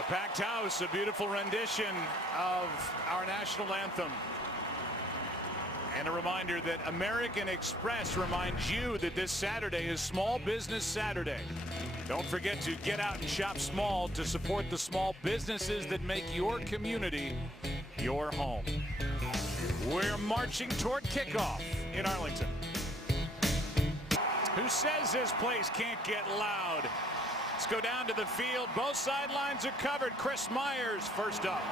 A packed house, a beautiful rendition of our national anthem. And a reminder that American Express reminds you that this Saturday is Small Business Saturday. Don't forget to get out and shop small to support the small businesses that make your community your home. We're marching toward kickoff in Arlington. Who says this place can't get loud? Let's go down to the field. Both sidelines are covered. Chris Myers first up.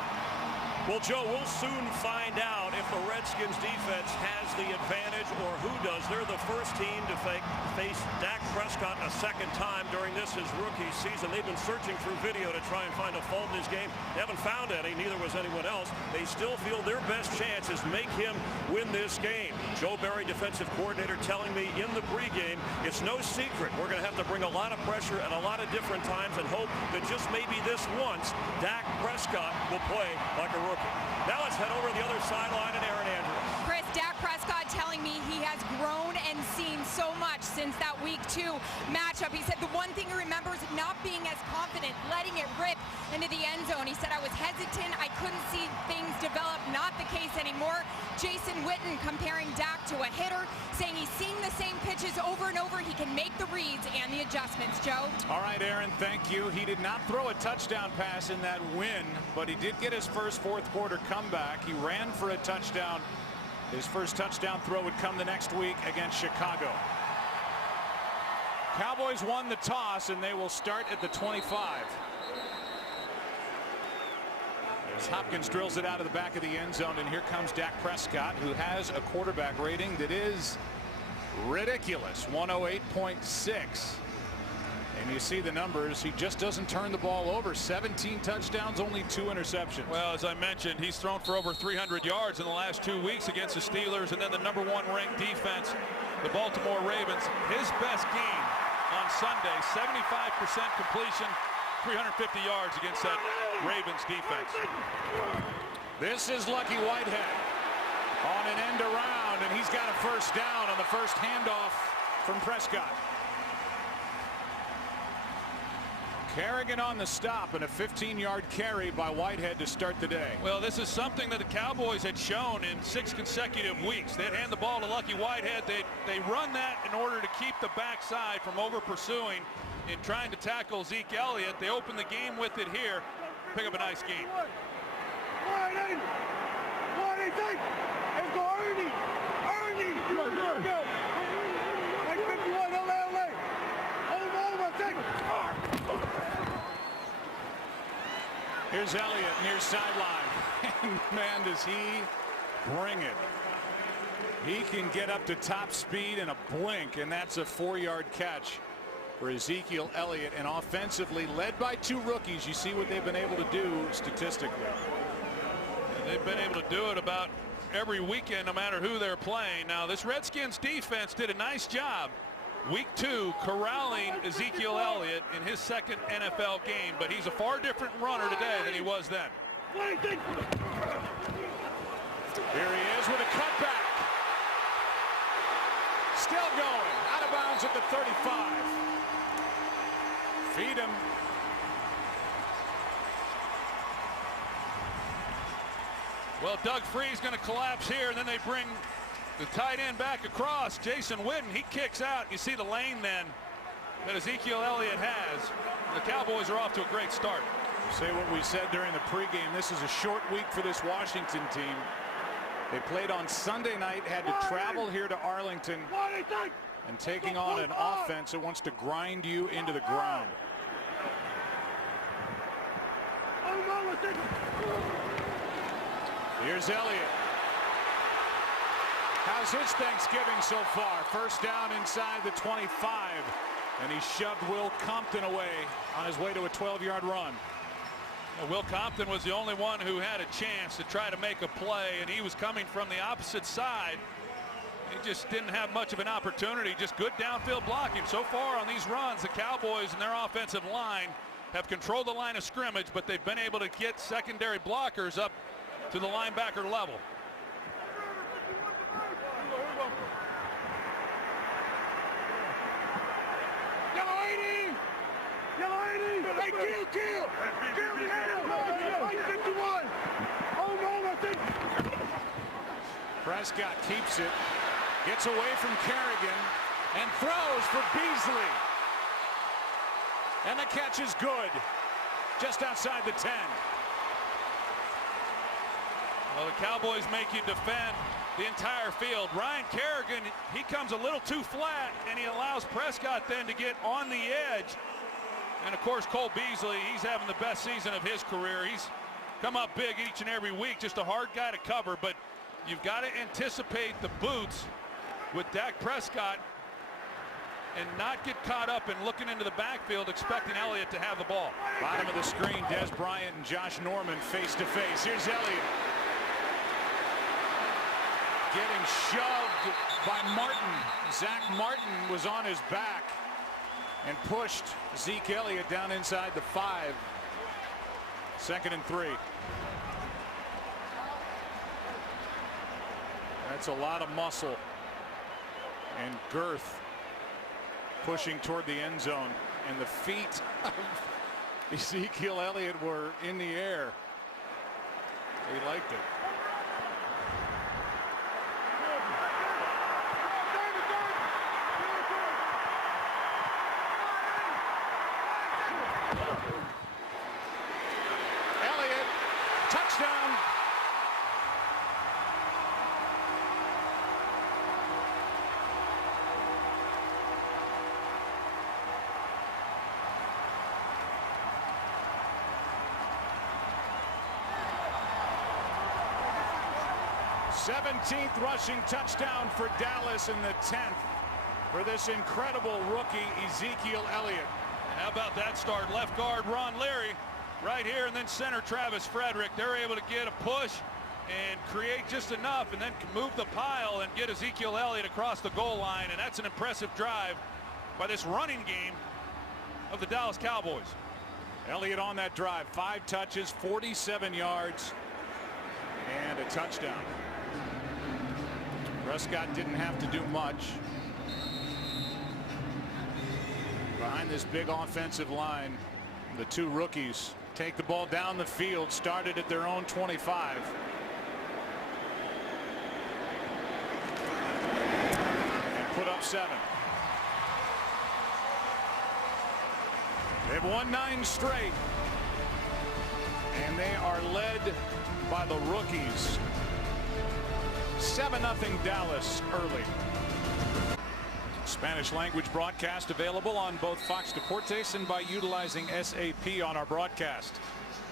Well, Joe, we'll soon find out if the Redskins defense has the advantage or who does. They're the first team to face Dak Prescott a second time during his rookie season. They've been searching through video to try and find a fault in his game. They haven't found any, neither was anyone else. They still feel their best chance is make him win this game. Joe Barry, defensive coordinator, telling me in the pregame, it's no secret. We're going to have to bring a lot of pressure at a lot of different times and hope that just maybe this once, Dak Prescott will play like a rookie. Now let's head over to the other sideline and Aaron Andrews. Chris, Dak Prescott telling me he has grown and seen so much since that Week 2 matchup. He said the one thing he remembers not being as confident, letting it rip into the end zone. He said, I was hesitant. I couldn't see things develop. Not the case anymore. Jason Witten comparing Dak to a hitter, saying he's seeing the same pitches over and over. He can make the reads and the adjustments. Joe? All right, Aaron, thank you. He did not throw a touchdown pass in that win, but he did get his first fourth quarter comeback. He ran for a touchdown. His first touchdown throw would come the next week against Chicago. Cowboys won the toss, and they will start at the 25. As Hopkins drills it out of the back of the end zone, and here comes Dak Prescott, who has a quarterback rating that is ridiculous, 108.6. And you see the numbers. He just doesn't turn the ball over. 17 touchdowns, only 2 interceptions. Well, as I mentioned, he's thrown for over 300 yards in the last 2 weeks against the Steelers, and then the #1 ranked defense, the Baltimore Ravens. His best game on Sunday, 75% completion, 350 yards against that Ravens defense. This is Lucky Whitehead on an end around, and he's got a first down on the first handoff from Prescott. Kerrigan on the stop, and a 15-yard carry by Whitehead to start the day. Well, this is something that the Cowboys had shown in 6 consecutive weeks. They'd hand the ball to Lucky Whitehead. They run that in order to keep the backside from over pursuing in trying to tackle Zeke Elliott. They open the game with it here. Pick up a nice game. Here's Elliott near sideline. And man, does he bring it. He can get up to top speed in a blink, and that's a 4-yard catch for Ezekiel Elliott. And offensively, led by 2 rookies, you see what they've been able to do statistically. And they've been able to do it about every weekend, no matter who they're playing. Now, this Redskins defense did a nice job Week 2 corralling Ezekiel Elliott in his second NFL game, but he's a far different runner today than he was then. Here he is with a cutback. Still going. Out of bounds at the 35. Feed him. Well, Doug Free's going to collapse here, and then they bring the tight end back across. Jason Witten, he kicks out. You see the lane then that Ezekiel Elliott has. The Cowboys are off to a great start. Say what we said during the pregame. This is a short week for this Washington team. They played on Sunday night, had to travel here to Arlington, and taking on an offense that wants to grind you into the ground. Here's Elliott. How's his Thanksgiving so far? First down inside the 25, and he shoved Will Compton away on his way to a 12-yard run. Well, Will Compton was the only one who had a chance to try to make a play, and he was coming from the opposite side. He just didn't have much of an opportunity. Just good downfield blocking. So far on these runs, the Cowboys and their offensive line have controlled the line of scrimmage, but they've been able to get secondary blockers up to the linebacker level. Yellow 80! Prescott keeps it, gets away from Kerrigan, and throws for Beasley. And the catch is good, just outside the 10. Well, the Cowboys make you defend the entire field. Ryan Kerrigan, he comes a little too flat, and he allows Prescott then to get on the edge. And of course, Cole Beasley, he's having the best season of his career. He's come up big each and every week, just a hard guy to cover, but you've got to anticipate the boots with Dak Prescott and not get caught up in looking into the backfield expecting Elliott to have the ball. Bottom of the screen, Des Bryant and Josh Norman face to face. Here's Elliott. Getting shoved by Martin. Zach Martin was on his back and pushed Zeke Elliott down inside the 5. 2nd and 3. That's a lot of muscle and girth pushing toward the end zone, and the feet of Ezekiel Elliott were in the air. He liked it. Elliott, touchdown. th rushing touchdown for Dallas, in the 10th for this incredible rookie Ezekiel Elliott. How about that start? Left guard Ron Leary right here, and then center Travis Frederick. They're able to get a push and create just enough, and then move the pile and get Ezekiel Elliott across the goal line. And that's an impressive drive by this running game of the Dallas Cowboys. Elliott on that drive, 5 touches, 47 yards, and a touchdown. Prescott didn't have to do much behind this big offensive line. The 2 rookies take the ball down the field, started at their own 25. And put up 7. They've won 9 straight, and they are led by the rookies. 7-0 Dallas early. Spanish language broadcast available on both Fox Deportes and by utilizing SAP on our broadcast.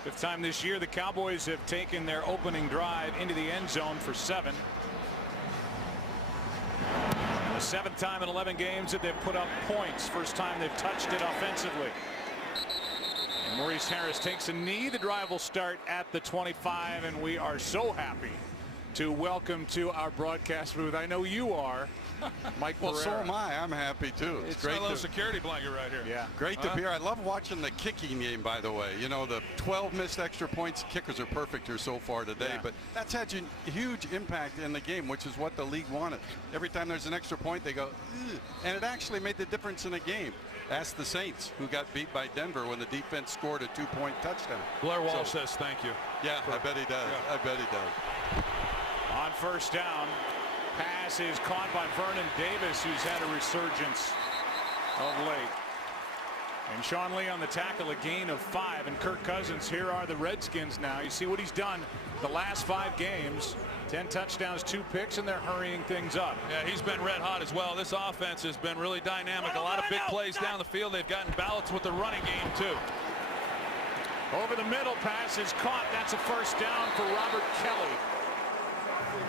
5th time this year the Cowboys have taken their opening drive into the end zone for 7. And the 7th time in 11 games that they've put up points. First time they've touched it offensively. And Maurice Harris takes a knee. The drive will start at the 25, and we are so happy to welcome to our broadcast booth. I know you are, Mike Well, Pereira. so am I. I'm happy too. It's great. A little security blanket right here. Yeah. Great to be here. I love watching the kicking game, by the way. You know, the 12 missed extra points. Kickers are perfect here so far today, Yeah. but that's had a huge impact in the game, which is what the league wanted. Every time there's an extra point, they go, ugh. And it actually made the difference in the game. Ask the Saints, who got beat by Denver when the defense scored a 2-point touchdown. Blair Walsh says thank you. Yeah, I bet he does. Yeah. I bet he does. On first down, pass is caught by Vernon Davis, who's had a resurgence of late. And Sean Lee on the tackle, a gain of 5. And Kirk Cousins, here are the Redskins now. You see what he's done the last 5 games. 10 touchdowns, 2 picks, and they're hurrying things up. Yeah, he's been red hot as well. This offense has been really dynamic. A lot of big plays down the field. They've gotten ballots with the running game, too. Over the middle, pass is caught. That's a first down for Robert Kelly.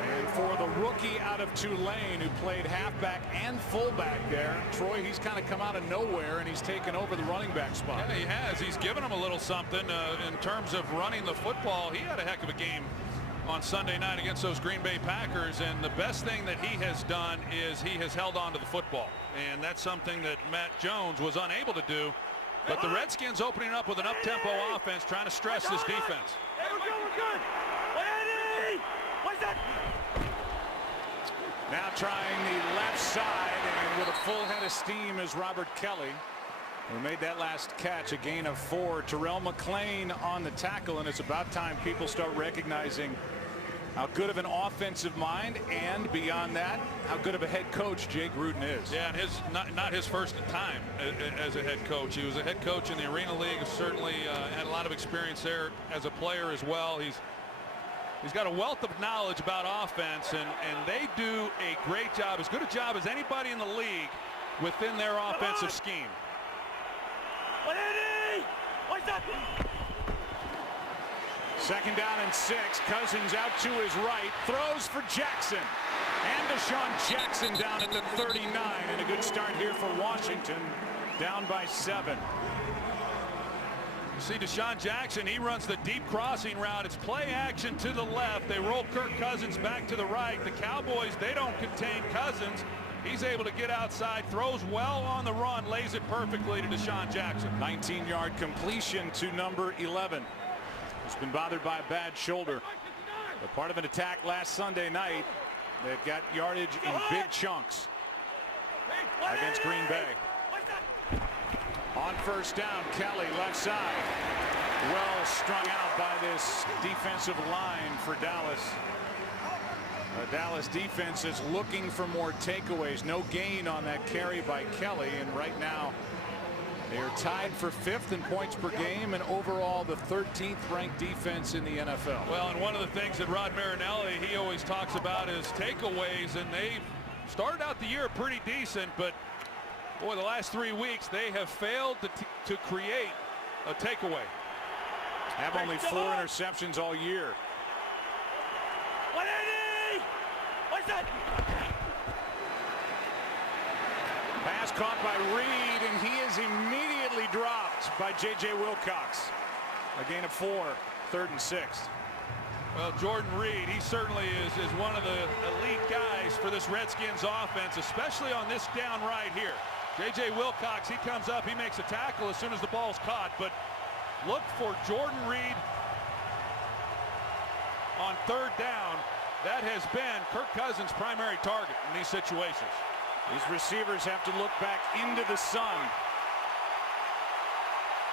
And for the rookie out of Tulane, who played halfback and fullback there, Troy, he's kind of come out of nowhere, and he's taken over the running back spot. Yeah, he has. He's given him a little something in terms of running the football. He had a heck of a game on Sunday night against those Green Bay Packers, and the best thing that he has done is he has held on to the football, and that's something that Matt Jones was unable to do. But the Redskins opening up with an up-tempo offense, trying to stress this defense. We're good. Now trying the left side, and with a full head of steam is Robert Kelly. who made that last catch, a gain of 4. Terrell McClain on the tackle, and it's about time people start recognizing how good of an offensive mind, and beyond that, how good of a head coach Jay Gruden is. Yeah, and not his first time as a head coach. He was a head coach in the Arena League. Certainly had a lot of experience there as a player as well. He's got a wealth of knowledge about offense, and they do a great job, as good a job as anybody in the league within their offensive scheme. Second down and 6. Cousins out to his right, throws for Jackson, and Deshaun Jackson down at the 39, and a good start here for Washington, down by 7. You see Deshaun Jackson, he runs the deep crossing route. It's play action to the left. They roll Kirk Cousins back to the right. The Cowboys, they don't contain Cousins. He's able to get outside, throws well on the run, lays it perfectly to Deshaun Jackson. 19-yard completion to number 11. He's been bothered by a bad shoulder. But part of an attack last Sunday night. They've got yardage in big chunks against Green Bay. On first down, Kelly left side. Well strung out by this defensive line for Dallas. The Dallas defense is looking for more takeaways. No gain on that carry by Kelly, and right now they are tied for 5th in points per game and overall the 13th ranked defense in the NFL. Well, and one of the things that Rod Marinelli, he always talks about is takeaways, and they started out the year pretty decent, but boy, the last 3 weeks they have failed to create a takeaway. Have only 4 interceptions all year. Pass caught by Reed, and he is immediately dropped by J.J. Wilcox. A gain of 4, 3rd and 6. Well, Jordan Reed, he certainly is one of the elite guys for this Redskins offense, especially on this down right here. J.J. Wilcox, he comes up, he makes a tackle as soon as the ball's caught, but look for Jordan Reed on 3rd down. That has been Kirk Cousins' primary target in these situations. These receivers have to look back into the sun.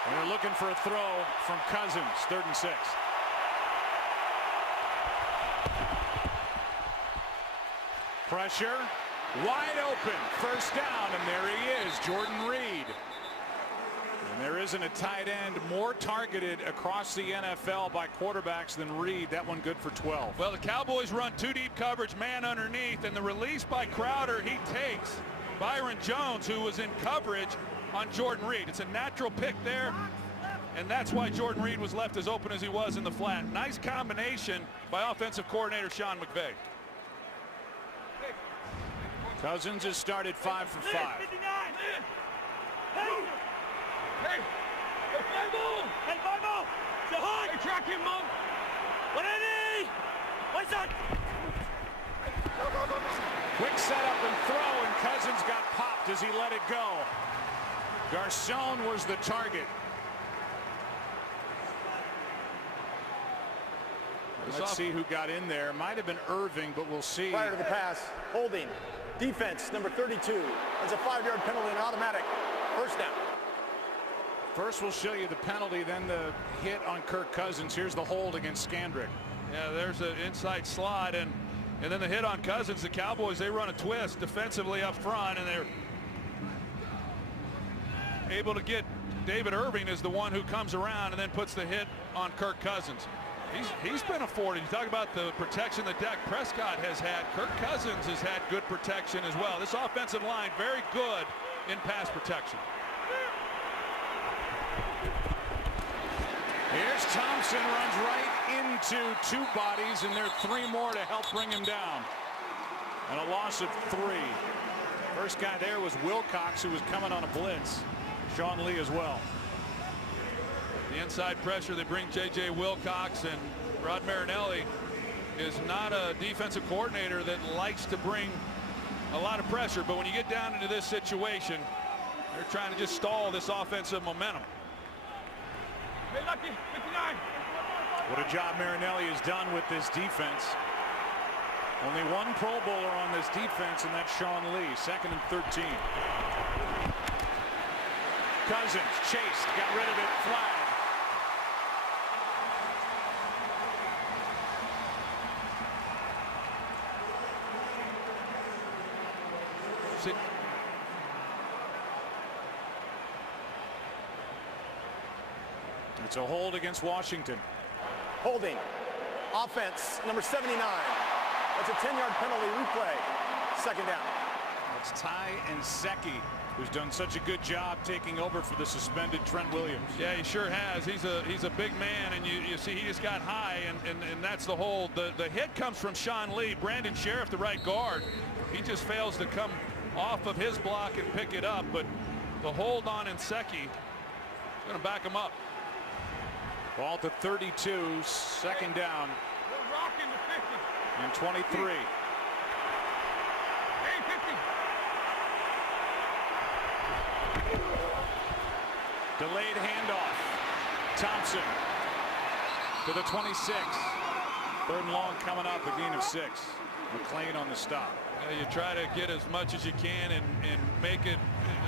And they're looking for a throw from Cousins, 3rd and 6. Pressure, wide open, first down, and there he is, Jordan Reed. And there isn't a tight end more targeted across the NFL by quarterbacks than Reed. That one good for 12. Well, the Cowboys run 2 deep coverage, man underneath, and the release by Crowder, he takes Byron Jones, who was in coverage on Jordan Reed. It's a natural pick there, and that's why Jordan Reed was left as open as he was in the flat. Nice combination by offensive coordinator Sean McVay. Cousins has started 5 for 5. Quick setup and throw, and Cousins got popped as he let it go. Garcon was the target. Let's see who got in there. Might have been Irving, but we'll see. Prior to the pass, holding, defense, number 32. That's a 5-yard penalty and automatic. First down. First we'll show you the penalty, then the hit on Kirk Cousins. Here's the hold against Scandrick. Yeah, there's an inside slide, and then the hit on Cousins. The Cowboys, they run a twist defensively up front, and they're able to get David Irving is the one who comes around and then puts the hit on Kirk Cousins. He's been afforded. You talk about the protection that Dak Prescott has had. Kirk Cousins has had good protection as well. This offensive line very good in pass protection. Here's Thompson, runs right into 2 bodies, and there are 3 more to help bring him down. And a loss of 3. First guy there was Wilcox, who was coming on a blitz. Sean Lee as well. The inside pressure, they bring J.J. Wilcox, and Rod Marinelli is not a defensive coordinator that likes to bring a lot of pressure, but when you get down into this situation, they're trying to just stall this offensive momentum. What a job Marinelli has done with this defense. Only 1 Pro Bowler on this defense, and that's Sean Lee. 2nd and 13. Cousins chased, got rid of it, flag. It's a hold against Washington. Holding. Offense, number 79. That's a 10-yard penalty. Replay. Second down. That's Ty Nsekhe, who's done such a good job taking over for the suspended Trent Williams. Yeah, he sure has. He's a big man, and you see he just got high, and that's the hold. The hit comes from Sean Lee. Brandon Sheriff, the right guard, he just fails to come off of his block and pick it up, but the hold on Nsekhe going to back him up. Ball to 32, second down. We're rocking the 50. And 23. Hey, 50. Delayed handoff. Thompson to the 26. Third and long coming up, a gain of 6. McClain on the stop. You try to get as much as you can and make it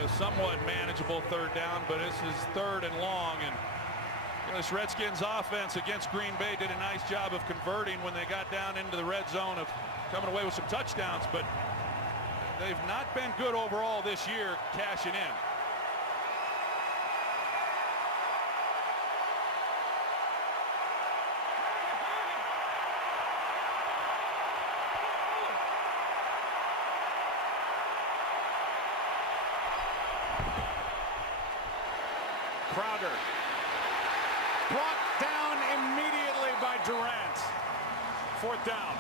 a somewhat manageable third down, but this is third and long, and this Redskins offense against Green Bay did a nice job of converting when they got down into the red zone, of coming away with some touchdowns, but they've not been good overall this year cashing in. Crowder brought down immediately by Durant. Fourth down.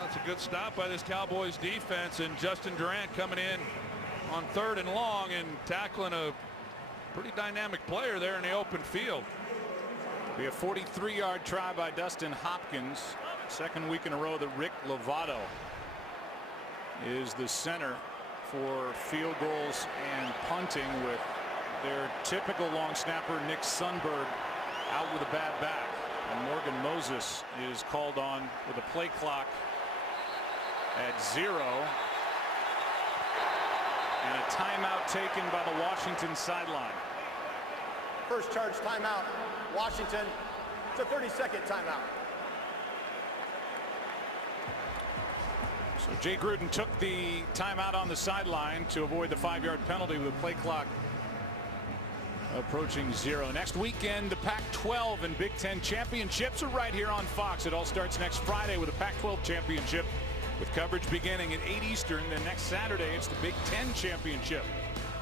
That's a good stop by this Cowboys defense, and Justin Durant coming in on third and long and tackling a pretty dynamic player there in the open field. Be a 43-yard try by Dustin Hopkins. Second week in a row that Rick Lovato is the center for field goals and punting, with their typical long snapper Nick Sundberg out with a bad back. And Morgan Moses is called on with a play clock at 0. And a timeout taken by the Washington sideline. First charge timeout. Washington. It's a 30-second timeout. So Jay Gruden took the timeout on the sideline to avoid the 5-yard penalty with the play clock approaching 0. Next weekend, the Pac-12 and Big Ten championships are right here on Fox. It all starts next Friday with the Pac-12 championship, with coverage beginning at 8 Eastern. Then next Saturday, it's the Big Ten championship.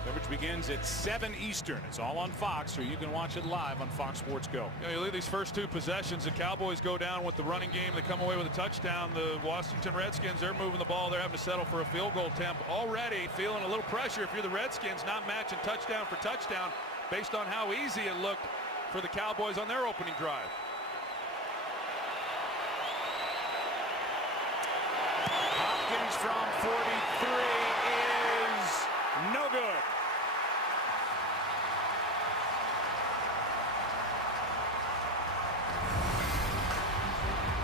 Coverage begins at 7 Eastern. It's all on Fox, or you can watch it live on Fox Sports Go. You leave these first two possessions, the Cowboys go down with the running game. They come away with a touchdown. The Washington Redskins, they're moving the ball. They're having to settle for a field goal attempt. Already feeling a little pressure if you're the Redskins, not matching touchdown for touchdown based on how easy it looked for the Cowboys on their opening drive. Hopkins from 43 is no good.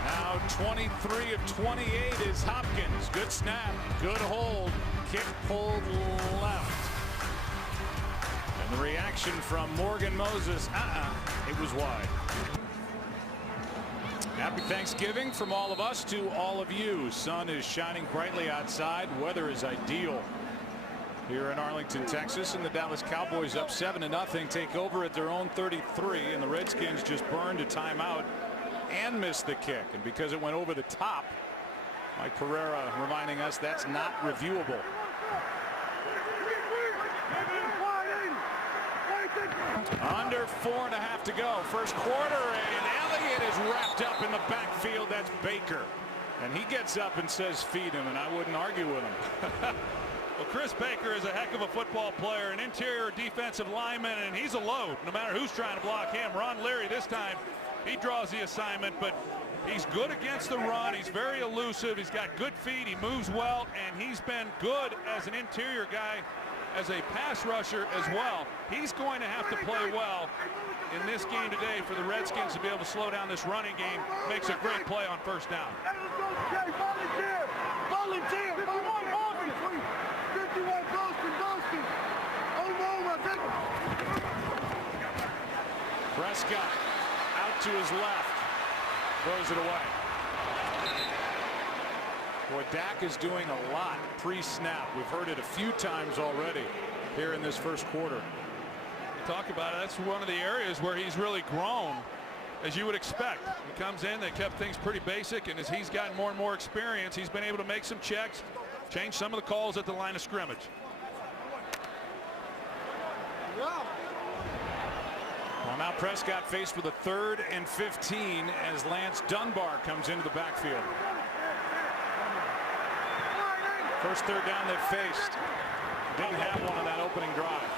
Now 23 of 28 is Hopkins. Good snap, good hold, kick pulled left. And the reaction from Morgan Moses, it was wide. Happy Thanksgiving from all of us to all of you. Sun is shining brightly outside. Weather is ideal here in Arlington, Texas, and the Dallas Cowboys up 7-0, take over at their own 33, and the Redskins just burned a timeout and missed the kick. And because it went over the top, Mike Pereira reminding us that's not reviewable. Under 4.5 to go. First quarter, and Elliott is wrapped up in the backfield. That's Baker. And he gets up and says, feed him, and I wouldn't argue with him. Well, Chris Baker is a heck of a football player, an interior defensive lineman, and he's a load no matter who's trying to block him. Ron Leary this time, he draws the assignment, but he's good against the run. He's very elusive. He's got good feet. He moves well, and he's been good as an interior guy, as a pass rusher as well. He's going to have to play well in this game today for the Redskins to be able to slow down this running game. Makes a great play on first down. Breland, Jam, 51 Boston, 51 Boston. Oh no, my second. Prescott out to his left, throws it away. Boy, Dak is doing a lot pre-snap. We've heard it a few times already here in this first quarter. Talk about it. That's one of the areas where he's really grown, as you would expect. He comes in, they kept things pretty basic, and as he's gotten more and more experience, he's been able to make some checks, change some of the calls at the line of scrimmage. Well, now Prescott faced with a 3rd and 15 as Lance Dunbar comes into the backfield. First 3rd down they've faced. Didn't have one on that opening drive.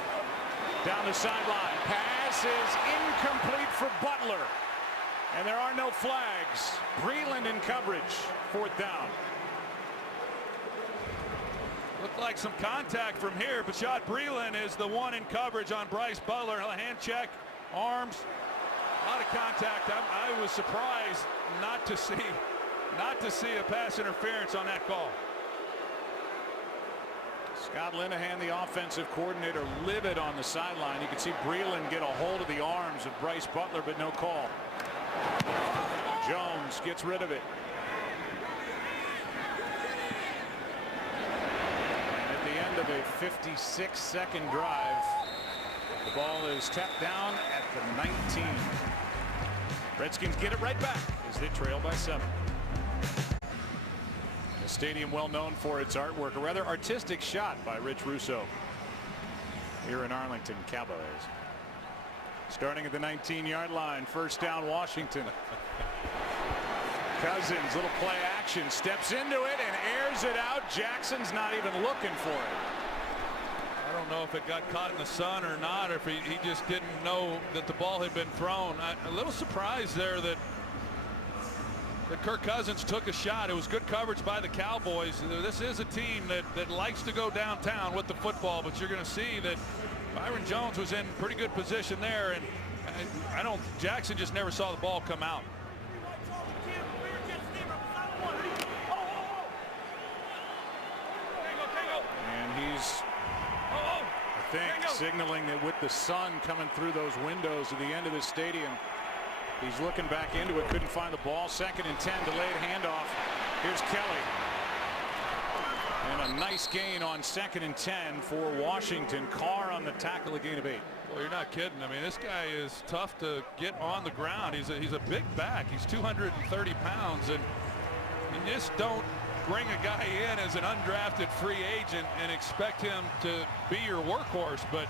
Down the sideline. Pass is incomplete for Butler. And there are no flags. Breland in coverage. 4th down. Looked like some contact from here. Bashad Breland is the one in coverage on Bryce Butler. A hand check, arms, a lot of contact. I was surprised not to see a pass interference on that call. Scott Linehan, the offensive coordinator, livid on the sideline. You can see Breland get a hold of the arms of Bryce Butler, but no call. Jones gets rid of it. And at the end of a 56-second drive, the ball is tapped down at the 19. Redskins get it right back as they trail by 7. A stadium well known for its artwork, a rather artistic shot by Rich Russo here in Arlington. Cowboys starting at the 19-yard line. First down, Washington. Cousins, little play action, steps into it and airs it out. Jackson's not even looking for it. I don't know if it got caught in the sun or not, or if he just didn't know that the ball had been thrown. A little surprised there that Kirk Cousins took a shot. It was good coverage by the Cowboys. This is a team that likes to go downtown with the football, but you're going to see that Byron Jones was in pretty good position there, and Jackson just never saw the ball come out. And he's, I think, signaling that with the sun coming through those windows at the end of the stadium, he's looking back into it, couldn't find the ball. 2nd and 10, delayed handoff. Here's Kelly. And a nice gain on 2nd and 10 for Washington. Carr on the tackle, a gain of 8. Well, you're not kidding. I mean, this guy is tough to get on the ground. He's a big back. He's 230 pounds, and you just don't bring a guy in as an undrafted free agent and expect him to be your workhorse. But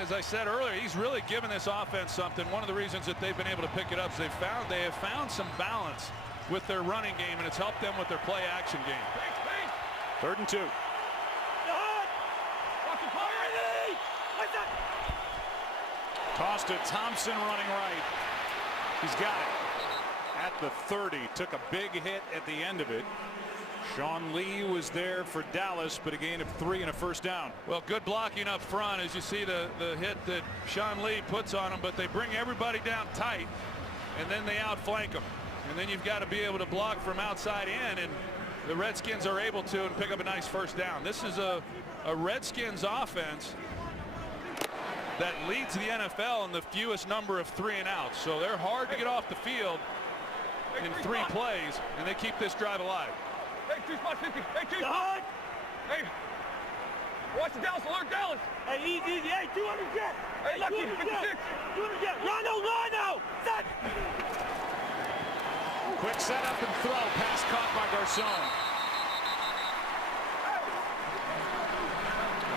as I said earlier, he's really given this offense something. One of the reasons that they've been able to pick it up is they have found some balance with their running game, and it's helped them with their play action game. 3rd and 2. Toss to Thompson running right. He's got it at the 30. Took a big hit at the end of it. Sean Lee was there for Dallas, but a gain of 3 and a first down. Well, good blocking up front as you see the hit that Sean Lee puts on him, but they bring everybody down tight, and then they outflank them. And then you've got to be able to block from outside in, and the Redskins are able to and pick up a nice first down. This is a Redskins offense that leads the NFL in the fewest number of 3 and outs. So they're hard to get off the field in 3 plays, and they keep this drive alive. Hey, 2 spots 50. Hey, 2. Hey, watch the Dallas. Alert Dallas. Hey, easy. Hey, 200 jet. Hey, Lucky, 56. 200 jet. Rhino. Set. Quick setup and throw. Pass caught by Garcon.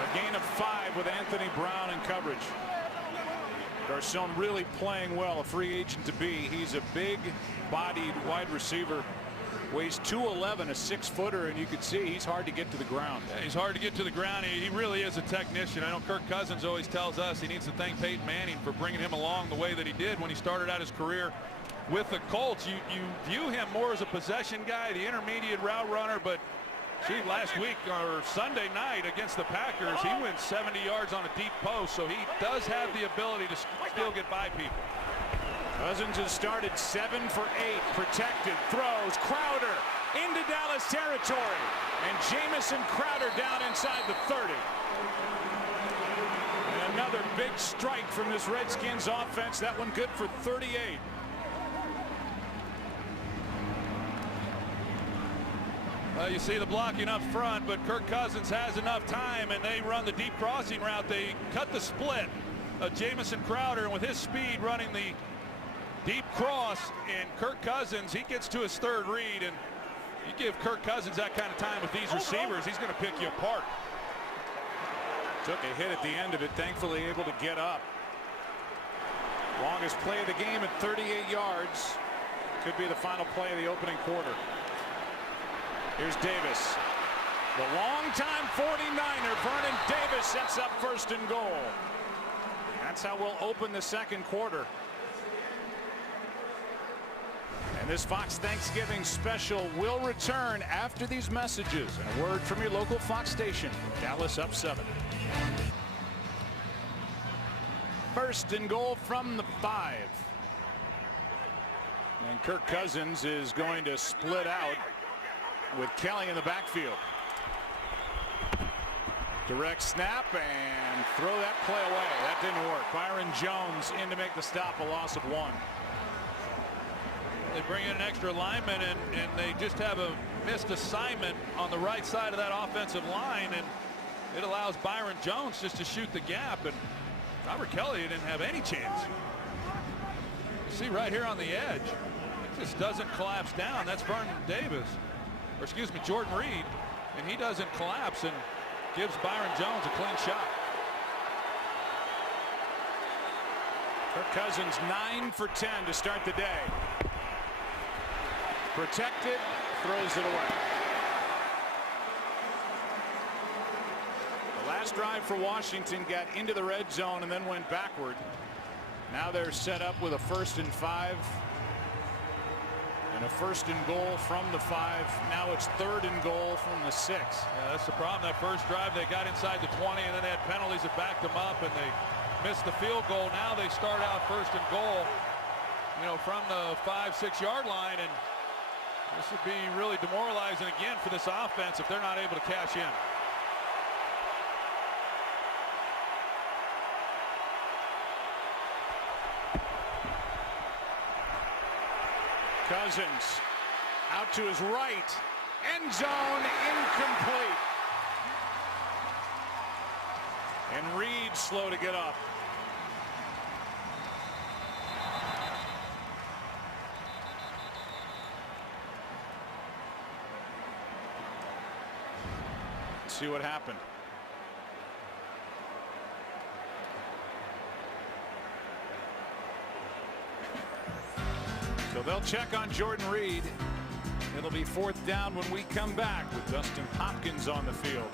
A gain of 5 with Anthony Brown in coverage. Garcon really playing well, a free agent to be. He's a big-bodied wide receiver. Weighs 211, a 6-footer, and you can see he's hard to get to the ground. Yeah, he's hard to get to the ground. He really is a technician. I know Kirk Cousins always tells us he needs to thank Peyton Manning for bringing him along the way that he did when he started out his career with the Colts. You view him more as a possession guy, the intermediate route runner, but gee, last week or Sunday night against the Packers, he went 70 yards on a deep post, so he does have the ability to still get by people. Cousins has started 7 for 8, protected, throws, Crowder into Dallas territory. And Jamison Crowder down inside the 30. And another big strike from this Redskins offense. That one good for 38. Well, you see the blocking up front, but Kirk Cousins has enough time, and they run the deep crossing route. They cut the split of Jamison Crowder, and with his speed running the deep cross, and Kirk Cousins, he gets to his third read, and you give Kirk Cousins that kind of time with these receivers, he's going to pick you apart. Took a hit at the end of it, thankfully able to get up. Longest play of the game at 38 yards. Could be the final play of the opening quarter. Here's Davis. The longtime 49er, Vernon Davis, sets up first and goal. That's how we'll open the second quarter. And this Fox Thanksgiving special will return after these messages. And a word from your local Fox station. Dallas up 7. First and goal from the 5. And Kirk Cousins is going to split out with Kelly in the backfield. Direct snap and throw that play away. That didn't work. Byron Jones in to make the stop, a loss of 1. They bring in an extra lineman, and they just have a missed assignment on the right side of that offensive line, and it allows Byron Jones just to shoot the gap, and Robert Kelly didn't have any chance. You see right here on the edge, it just doesn't collapse down. That's Vernon Davis, or excuse me, Jordan Reed, and he doesn't collapse and gives Byron Jones a clean shot. Kirk Cousins 9 for 10 to start the day. Protected, throws it away. The last drive for Washington got into the red zone and then went backward. Now they're set up with a 1st and 5. And a 1st and goal from the 5. Now it's 3rd and goal from the 6. Yeah, that's the problem. That first drive, they got inside the 20, and then they had penalties that backed them up, and they missed the field goal. Now they start out 1st and goal, you know, from the 5-6 yard line, and this would be really demoralizing again for this offense if they're not able to cash in. Cousins out to his right. End zone incomplete. And Reed slow to get up. Let's see what happened. So they'll check on Jordan Reed. It'll be 4th down when we come back with Dustin Hopkins on the field.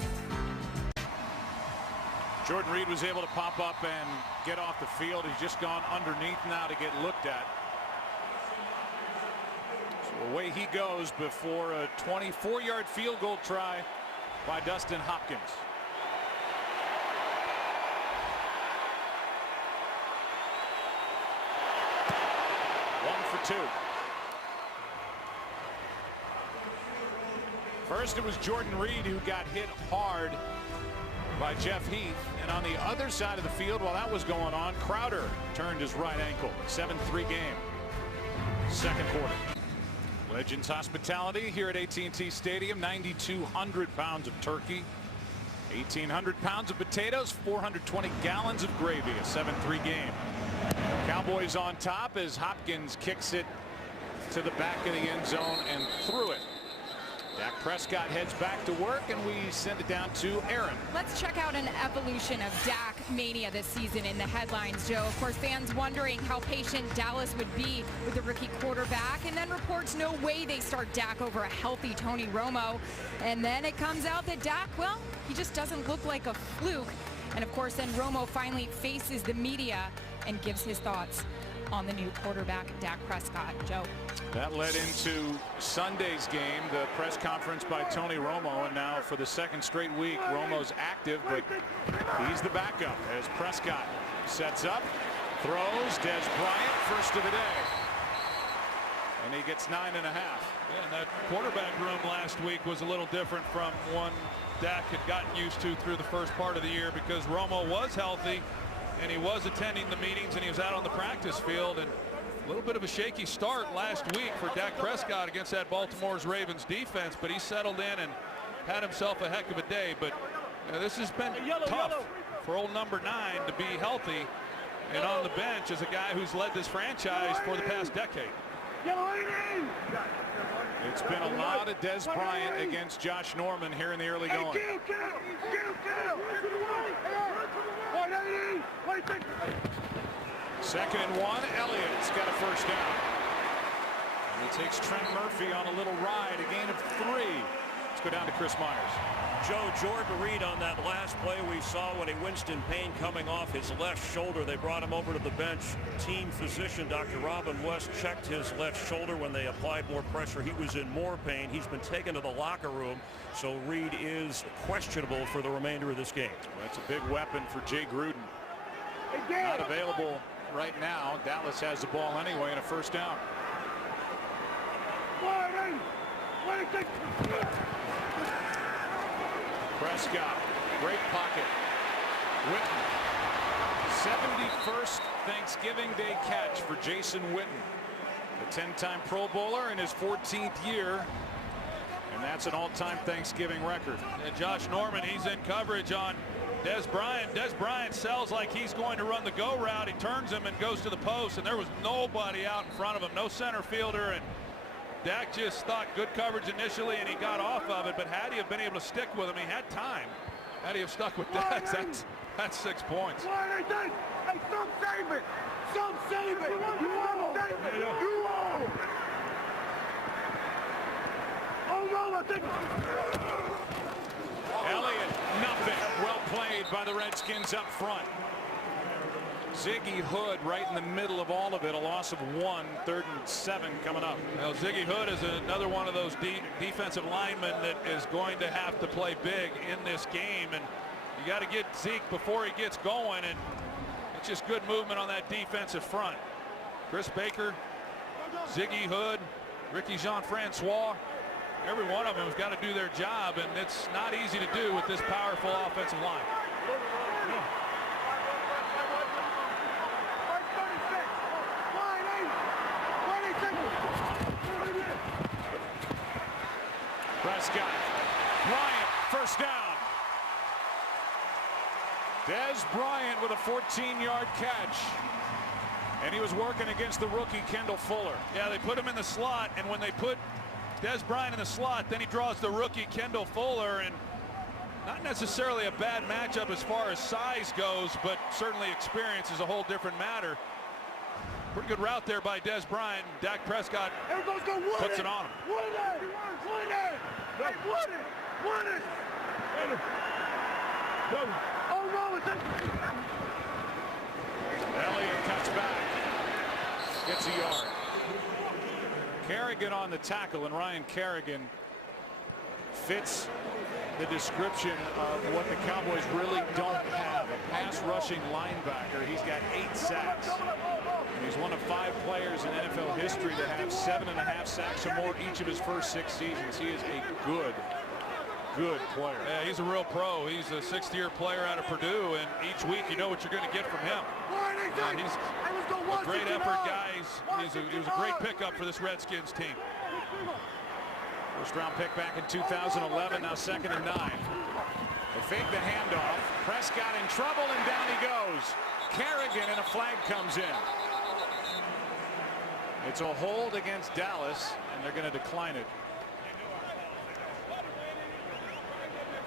Jordan Reed was able to pop up and get off the field. He's just gone underneath now to get looked at. So away he goes before a 24-yard field goal try by Dustin Hopkins. For 2. First it was Jordan Reed who got hit hard by Jeff Heath, and on the other side of the field while that was going on, Crowder turned his right ankle. 7-3 game. Second quarter. Legends hospitality here at AT&T Stadium. 9,200 pounds of turkey, 1,800 pounds of potatoes, 420 gallons of gravy. A 7-3 game. Cowboys on top as Hopkins kicks it to the back of the end zone and threw it. Dak Prescott heads back to work, and we send it down to Aaron. Let's check out an evolution of Dak mania this season in the headlines, Joe. Of course, fans wondering how patient Dallas would be with the rookie quarterback, and then reports no way they start Dak over a healthy Tony Romo. And then it comes out that Dak, well, he just doesn't look like a fluke. And of course, then Romo finally faces the media and gives his thoughts on the new quarterback, Dak Prescott. Joe. That led into Sunday's game, the press conference by Tony Romo, and now for the second straight week, Romo's active, but he's the backup as Prescott sets up, throws. Des Bryant, first of the day. And he gets 9.5. Yeah, and that quarterback room last week was a little different from one Dak had gotten used to through the first part of the year, because Romo was healthy and he was attending the meetings and he was out on the practice field. And a little bit of a shaky start last week for Dak Prescott against that Baltimore's Ravens defense, but he settled in and had himself a heck of a day. But this has been tough for old number 9 to be healthy and on the bench as a guy who's led this franchise for the past decade. It's been a lot of Des Bryant against Josh Norman here in the early going. Second and 1. Elliott's got a first down. And he takes Trent Murphy on a little ride, a gain of 3. Let's go down to Chris Myers. Joe, Jordan Reed on that last play we saw when he winced in pain coming off his left shoulder. They brought him over to the bench. Team physician Dr. Robin West checked his left shoulder. When they applied more pressure, he was in more pain. He's been taken to the locker room, so Reed is questionable for the remainder of this game. That's a big weapon for Jay Gruden. Not available right now. Dallas has the ball anyway, and a first down. Prescott, great pocket. Witten, 71st Thanksgiving Day catch for Jason Witten, a 10-time Pro Bowler in his 14th year, and that's an all-time Thanksgiving record. And Josh Norman, he's in coverage on Des Bryant. Des Bryant sells like he's going to run the go route. He turns him and goes to the post, and there was nobody out in front of him, no center fielder, and Dak just thought good coverage initially and he got off of it, but had he have been able to stick with him, he had time. Had he have stuck with Dak, that's 6 points. Hey, some save it! Some save it! You won't save it! You won't! Oh no, I think... Elliott, nothing. Well played by the Redskins up front. Ziggy Hood right in the middle of all of it. A loss of 1, 3rd and 7 coming up. Well, Ziggy Hood is another one of those defensive linemen that is going to have to play big in this game, and you got to get Zeke before he gets going, and it's just good movement on that defensive front. Chris Baker, Ziggy Hood, Ricky Jean-Francois, every one of them has got to do their job, and it's not easy to do with this powerful offensive line. Prescott, Bryant, first down. Des Bryant with a 14-yard catch. And he was working against the rookie Kendall Fuller. Yeah, they put him in the slot, and when they put Des Bryant in the slot, then he draws the rookie Kendall Fuller, and not necessarily a bad matchup as far as size goes, but certainly experience is a whole different matter. Pretty good route there by Des Bryant. Dak Prescott puts it on him. Elliott cuts back. Gets a yard. Kerrigan on the tackle, and Ryan Kerrigan fits the description of what the Cowboys really don't have. A pass rushing linebacker. He's got 8 sacks. And he's one of 5 players in NFL history to have 7.5 sacks or more each of his first 6 seasons. He is a good player. Yeah, he's a real pro. He's a 6th-year player out of Purdue, and each week you know what you're going to get from him. He's a great effort guy. He was a great pickup for this Redskins team. First round pick back in 2011, now 2nd and 9. They fake the handoff. Prescott in trouble, and down he goes. Kerrigan, and a flag comes in. It's a hold against Dallas, and they're going to decline it.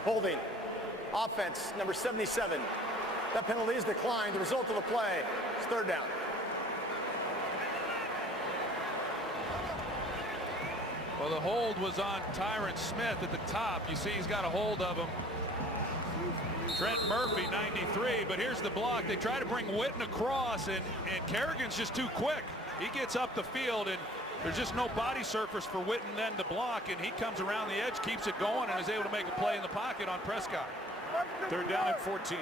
Holding. Offense, number 77. That penalty is declined. The result of the play is 3rd down. Well, the hold was on Tyron Smith at the top. You see he's got a hold of him. Trent Murphy, 93, but here's the block. They try to bring Witten across, and Kerrigan's just too quick. He gets up the field, and there's just no body surface for Witten then to block, and he comes around the edge, keeps it going, and is able to make a play in the pocket on Prescott. 3rd down and 14.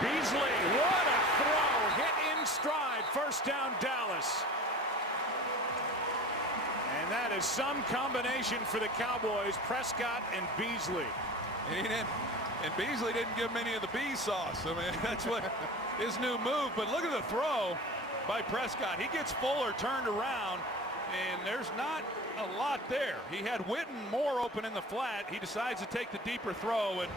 Beasley, what a throw, hit in stride, first down Dallas. And that is some combination for the Cowboys, Prescott and Beasley. And Beasley didn't give him any of the bee sauce. I mean, that's what his new move. But look at the throw by Prescott. He gets Fuller turned around, and there's not a lot there. He had Witten more open in the flat. He decides to take the deeper throw, and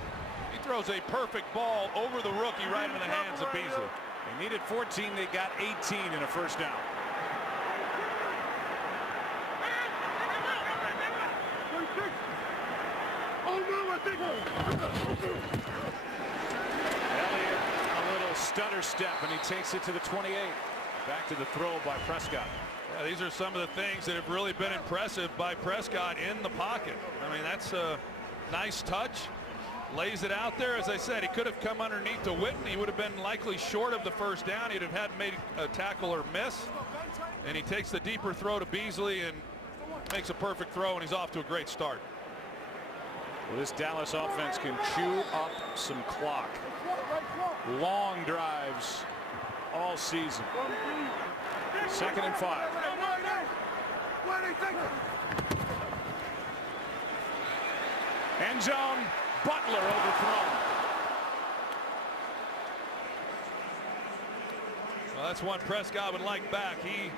he throws a perfect ball over the rookie right into the hands of Beasley. They needed 14. They got 18 in a first down. Elliott, a little stutter step, and he takes it to the 28. Back to the throw by Prescott. Yeah, these are some of the things that have really been impressive by Prescott in the pocket. I mean, that's a nice touch. Lays it out there. As I said, he could have come underneath to Witten. He would have been likely short of the first down. He'd have had made a tackle or miss. And he takes the deeper throw to Beasley and makes a perfect throw, and he's off to a great start. Well, this Dallas offense can chew up some clock. Long drives all season. 2nd and 5. End zone. Butler overthrown. Well, that's one Prescott would like back. He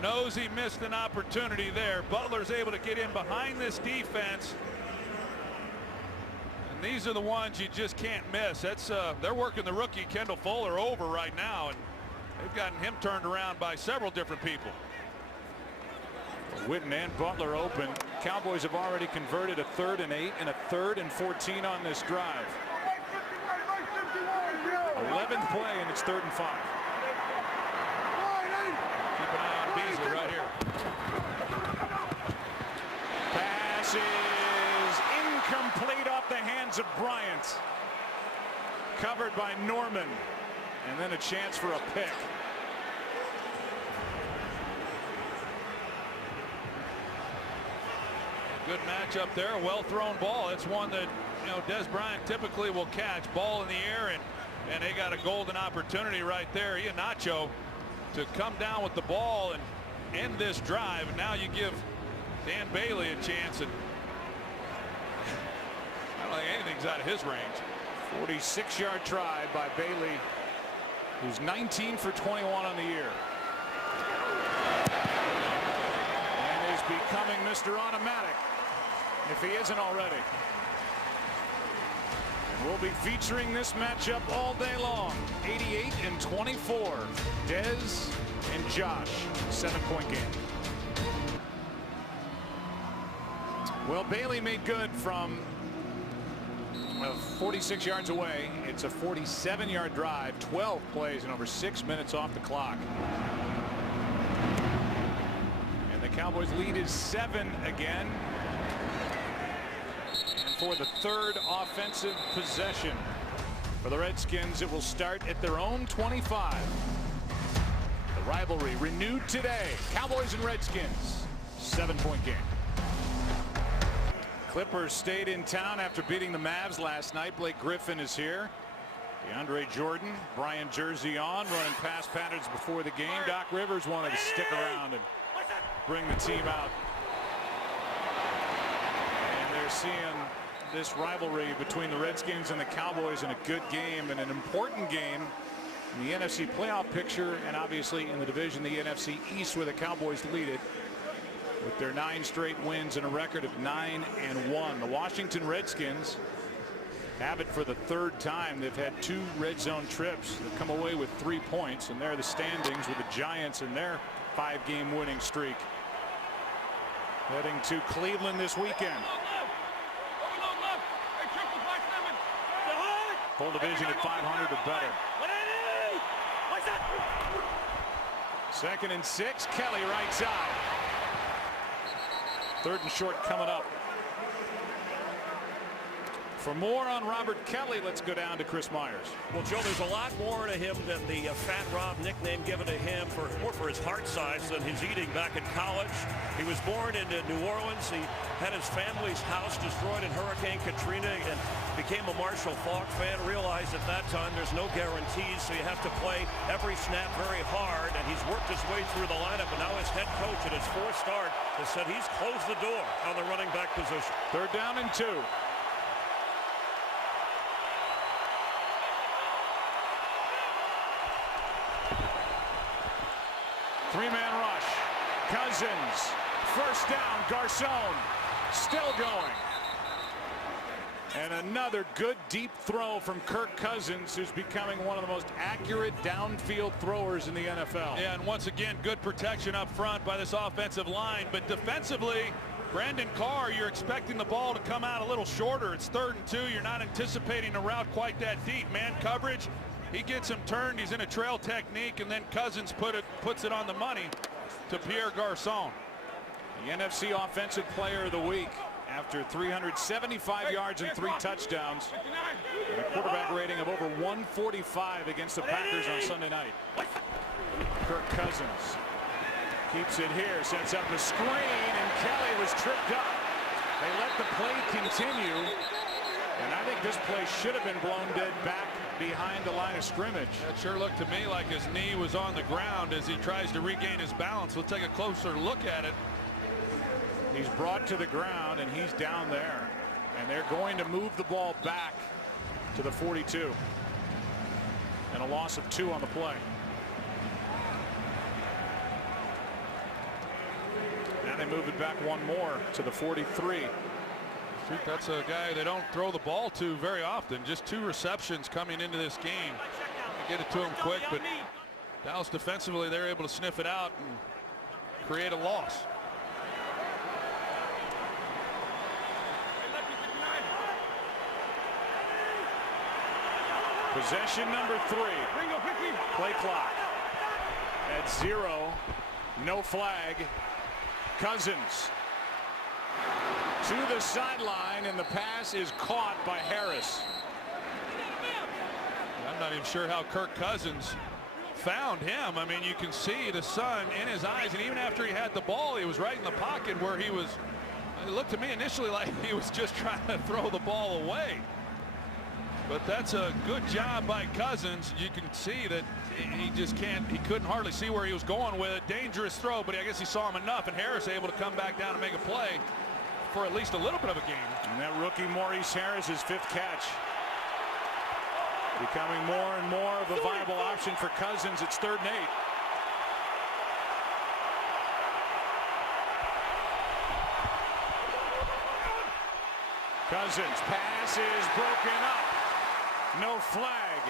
knows he missed an opportunity there. Butler's able to get in behind this defense. And these are the ones you just can't miss. That's they're working the rookie Kendall Fuller over right now, and they've gotten him turned around by several different people. Witten and Butler open. Cowboys have already converted a 3rd and 8 and a 3rd and 14 on this drive. 11th play, and it's 3rd and 5. Keep an eye on Beasley right here. Pass is incomplete off the hands of Bryant. Covered by Norman. And then a chance for a pick. Good matchup there. A well-thrown ball. It's one that, you know, Des Bryant typically will catch. Ball in the air, and they got a golden opportunity right there. Iheanacho to come down with the ball and end this drive. And now you give Dan Bailey a chance, and I don't think anything's out of his range. 46-yard try by Bailey, who's 19 for 21 on the year. And is becoming Mr. Automatic, if he isn't already. And we'll be featuring this matchup all day long. 88 and 24. Dez and Josh. 7-point game. Well, Bailey made good from 46 yards away. It's a 47-yard drive, 12 plays, and over 6 minutes off the clock. And the Cowboys lead is 7 again. And for the 3rd offensive possession for the Redskins, it will start at their own 25. The rivalry renewed today. Cowboys and Redskins. 7-point game. Clippers stayed in town after beating the Mavs last night. Blake Griffin is here. DeAndre Jordan, Brian Jersey on, running pass patterns before the game. Doc Rivers wanted to stick around and bring the team out. And they're seeing this rivalry between the Redskins and the Cowboys in a good game and an important game in the NFC playoff picture, and obviously in the division, the NFC East, where the Cowboys lead it with their 9 straight wins and a record of 9-1. The Washington Redskins have it for the 3rd time. They've had 2 red zone trips. They've come away with 3 points, and they're the standings with the Giants in their 5-game winning streak. Heading to Cleveland this weekend. Full division at 500 or better. 2nd and 6. Kelly right side. 3rd and short coming up. For more on Robert Kelly, let's go down to Chris Myers. Well, Joe, there's a lot more to him than the Fat Rob nickname given to him, more for his heart size than his eating back in college. He was born in New Orleans. He had his family's house destroyed in Hurricane Katrina and became a Marshall Faulk fan. Realized at that time there's no guarantees, so you have to play every snap very hard, and he's worked his way through the lineup, and now his head coach at his fourth start has said he's closed the door on the running back position. 3rd down and 2. Three-man rush. Cousins. 1st down. Garcon still going. And another good deep throw from Kirk Cousins, who's becoming one of the most accurate downfield throwers in the NFL. Yeah, and once again, good protection up front by this offensive line. But defensively, Brandon Carr, you're expecting the ball to come out a little shorter. It's 3rd and 2. You're not anticipating a route quite that deep. Man coverage. He gets him turned. He's in a trail technique, and then Cousins puts it on the money to Pierre Garcon. The NFC Offensive Player of the Week after 375 yards and 3 touchdowns and a quarterback rating of over 145 against the Packers on Sunday night. Kirk Cousins keeps it here, sets up the screen, and Kelly was tripped up. They let the play continue, and I think this play should have been blown dead back behind the line of scrimmage. That sure looked to me like his knee was on the ground as he tries to regain his balance. We'll take a closer look at it. He's brought to the ground, and he's down there. And they're going to move the ball back to the 42. And a loss of 2 on the play. Now they move it back 1 more to the 43. That's a guy they don't throw the ball to very often. Just 2 receptions coming into this game. Get it to him quick, but Dallas defensively, they're able to sniff it out and create a loss. Possession number 3. Play clock at 0. No flag. Cousins to the sideline, and the pass is caught by Harris. I'm not even sure how Kirk Cousins found him. I mean, you can see the sun in his eyes, and even after he had the ball, he was right in the pocket where he was. It looked to me initially like he was just trying to throw the ball away. But that's a good job by Cousins. You can see that he just can't, he couldn't hardly see where he was going with it. Dangerous throw, but I guess he saw him enough, and Harris able to come back down and make a play for at least a little bit of a game. And that rookie Maurice Harris, his 5th catch. Becoming more and more of a viable option for Cousins. It's 3rd and 8. Cousins, pass is broken up. No flag.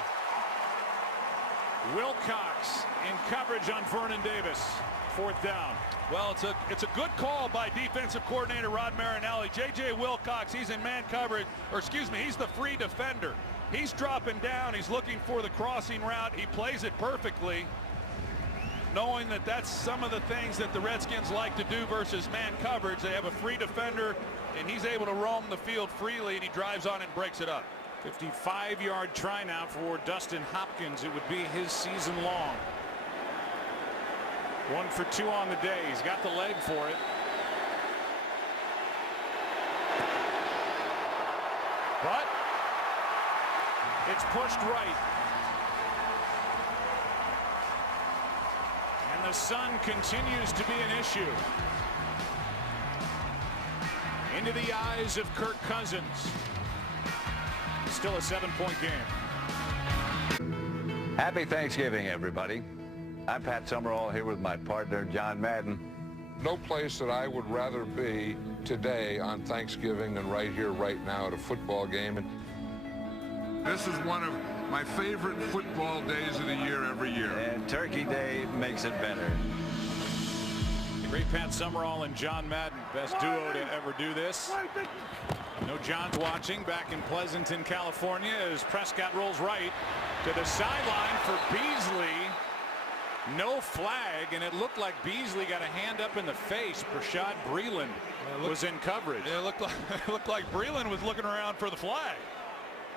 Wilcox in coverage on Vernon Davis. 4th down. Well, it's a good call by defensive coordinator Rod Marinelli. J.J. Wilcox, he's in man coverage, or excuse me, he's the free defender. He's dropping down. He's looking for the crossing route. He plays it perfectly, knowing that that's some of the things that the Redskins like to do versus man coverage. They have a free defender, and he's able to roam the field freely, and he drives on and breaks it up. 55-yard try now for Dustin Hopkins. It would be his season long. 1 for 2 on the day. He's got the leg for it. But it's pushed right. And the sun continues to be an issue. Into the eyes of Kirk Cousins. Still a 7-point game. Happy Thanksgiving, everybody. I'm Pat Summerall here with my partner, John Madden. No place that I would rather be today on Thanksgiving than right here, right now at a football game. This is one of my favorite football days of the year every year. And Turkey Day makes it better. The great Pat Summerall and John Madden, best duo to ever do this. No John's watching back in Pleasanton, California, as Prescott rolls right to the sideline for Beasley. No flag, and it looked like Beasley got a hand up in the face. Brashad Breeland was in coverage. It looked like Breeland was looking around for the flag.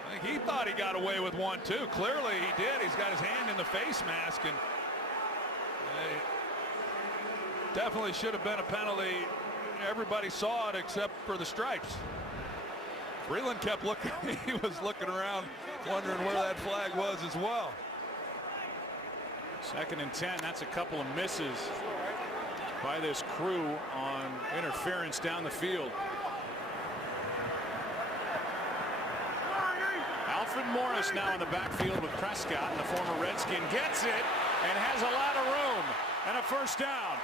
I think he thought he got away with one too. Clearly he did. He's got his hand in the face mask, and definitely should have been a penalty. Everybody saw it except for the stripes. Breeland kept looking. He was looking around wondering where that flag was as well. 2nd and 10. That's a couple of misses by this crew on interference down the field. Alfred Morris now in the backfield with Prescott, and the former Redskin gets it and has a lot of room and a first down.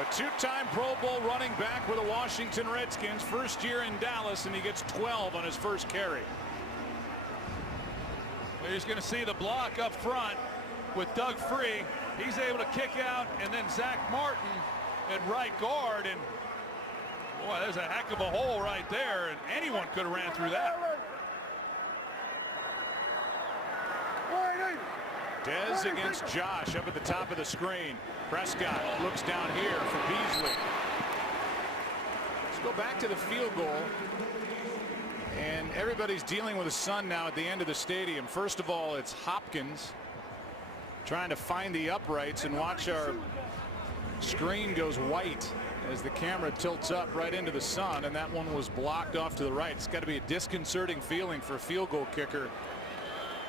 A two-time Pro Bowl running back with the Washington Redskins, first year in Dallas, and he gets 12 on his first carry. Well, he's going to see the block up front with Doug Free. He's able to kick out, and then Zach Martin at right guard, and boy, there's a heck of a hole right there, and anyone could have ran through that. Dez against Josh up at the top of the screen. Prescott looks down here for Beasley. Let's go back to the field goal. And everybody's dealing with the sun now at the end of the stadium. First of all, it's Hopkins trying to find the uprights, and watch our screen goes white as the camera tilts up right into the sun, and that one was blocked off to the right. It's got to be a disconcerting feeling for a field goal kicker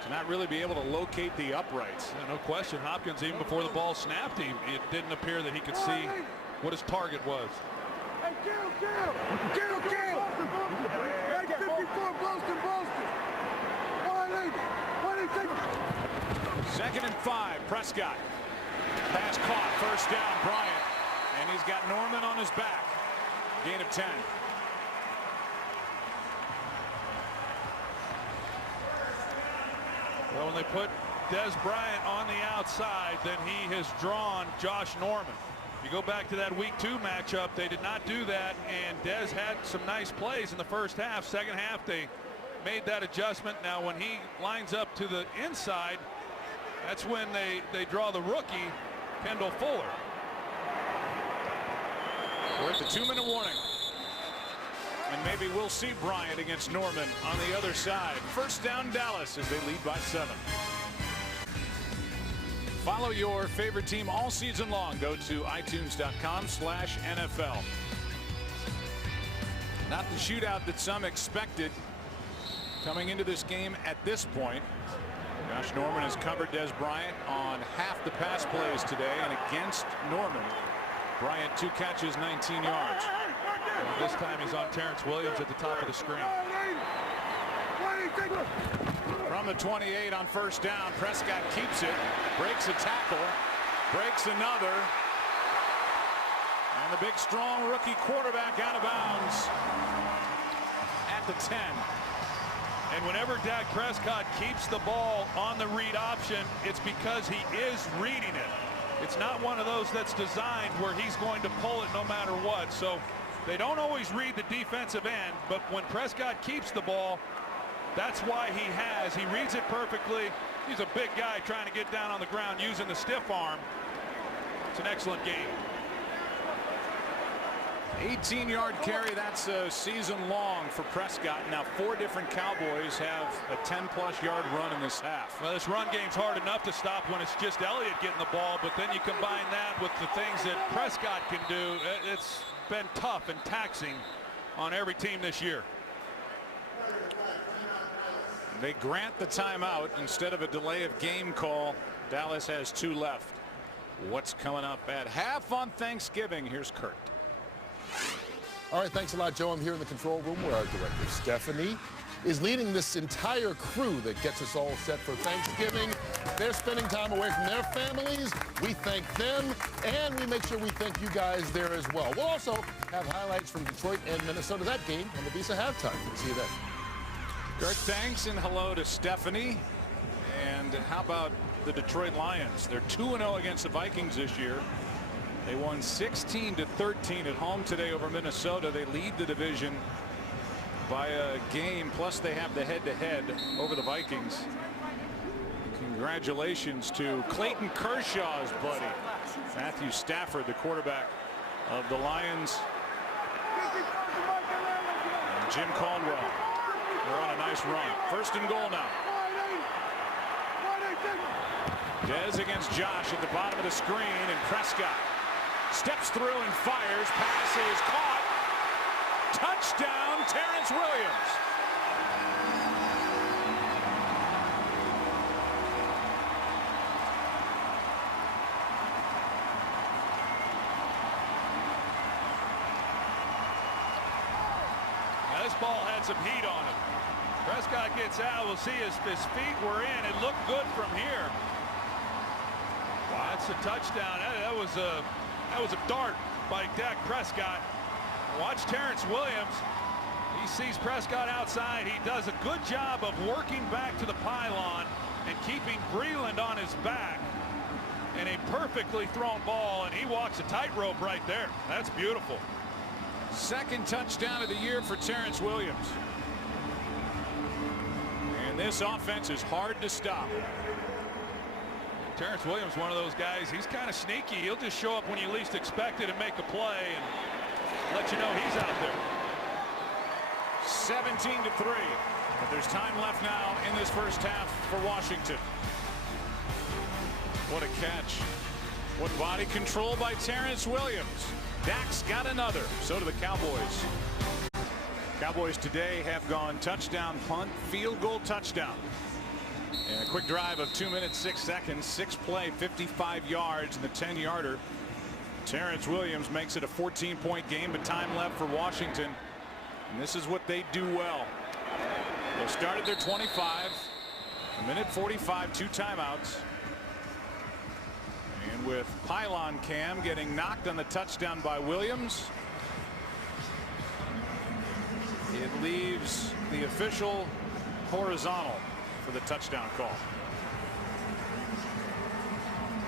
to not really be able to locate the uprights. Yeah, no question. Hopkins, even before the ball snapped, it didn't appear that he could see what his target was. Hey, kill! 54 Boston. 180. 2nd and 5. Prescott. Pass caught. First down, Bryant. And he's got Norman on his back. Gain of 10. Well, when they put Des Bryant on the outside, then he has drawn Josh Norman. You go back to that week 2 matchup, they did not do that, and Des had some nice plays in the first half. Second half, they made that adjustment. Now, when he lines up to the inside, that's when they draw the rookie, Kendall Fuller. We're at the 2-minute warning. And maybe we'll see Bryant against Norman on the other side. First down, Dallas, as they lead by 7. Follow your favorite team all season long. Go to itunes.com/NFL. Not the shootout that some expected coming into this game at this point. Josh Norman has covered Des Bryant on half the pass plays today, and against Norman, Bryant 2 catches, 19 yards. This time he's on Terrence Williams at the top of the screen. From the 28 on first down, Prescott keeps it, breaks a tackle, breaks another, and the big strong rookie quarterback out of bounds at the 10. And whenever Dak Prescott keeps the ball on the read option, it's because he is reading it. It's not one of those that's designed where he's going to pull it no matter what. So they don't always read the defensive end, but when Prescott keeps the ball, that's why he reads it perfectly. He's a big guy trying to get down on the ground using the stiff arm. It's an excellent game. 18-yard carry, that's a season long for Prescott. Now 4 different Cowboys have a 10+ yard run in this half. Well, this run game's hard enough to stop when it's just Elliott getting the ball, but then you combine that with the things that Prescott can do. It's been tough and taxing on every team this year. They grant the timeout instead of a delay of game call. Dallas has 2 left. What's coming up at half on Thanksgiving? Here's Kurt. All right, thanks a lot, Joe. I'm here in the control room where our director, Stephanie, is leading this entire crew that gets us all set for Thanksgiving. They're spending time away from their families. We thank them, and we make sure we thank you guys there as well. We'll also have highlights from Detroit and Minnesota, that game on the Visa halftime. We'll see you then. Kurt, thanks, and hello to Stephanie. And how about the Detroit Lions? They're 2-0 against the Vikings this year. They won 16-13 at home today over Minnesota. They lead the division by a game, plus they have the head-to-head over the Vikings. Congratulations to Clayton Kershaw's buddy, Matthew Stafford, the quarterback of the Lions. And Jim Caldwell. They're on a nice run. First and goal now. Dez against Josh at the bottom of the screen, and Prescott steps through and fires. Pass is caught. Touchdown, Terrence Williams. Now, this ball had some heat on it. Prescott gets out. We'll see his feet were in. It looked good from here. Wow. That's a touchdown. That was a dart by Dak Prescott. Watch Terrence Williams. He sees Prescott outside. He does a good job of working back to the pylon and keeping Breland on his back. And a perfectly thrown ball, and he walks a tightrope right there. That's beautiful. Second touchdown of the year for Terrence Williams. And this offense is hard to stop. Terrence Williams, one of those guys, he's kind of sneaky. He'll just show up when you least expect it and make a play and let you know he's out there. 17-3. But there's time left now in this first half for Washington. What a catch. What body control by Terrence Williams. Dak's got another. So do the Cowboys. Cowboys today have gone touchdown, punt, field goal, touchdown. And a quick drive of 2 minutes, 6 seconds, 6-play, 55 yards, and the 10-yarder. Terrence Williams makes it a 14-point game, but time left for Washington. And this is what they do well. They started their 25, a minute 45, 2 timeouts. And with pylon cam getting knocked on the touchdown by Williams, it leaves the official horizontal for the touchdown call.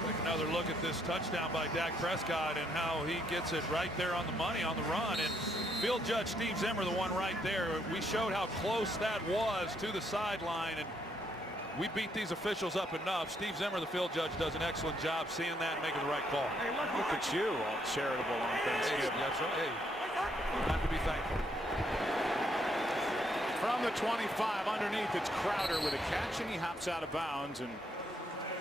Take another look at this touchdown by Dak Prescott and how he gets it right there on the money on the run. And field judge Steve Zimmer, the one right there, we showed how close that was to the sideline, and we beat these officials up enough. Steve Zimmer, the field judge, does an excellent job seeing that and making the right call. Hey, look at you, all charitable on Thanksgiving. Hey, that's right. Hey, you have to be thankful. From the 25 underneath, it's Crowder with a catch, and he hops out of bounds. And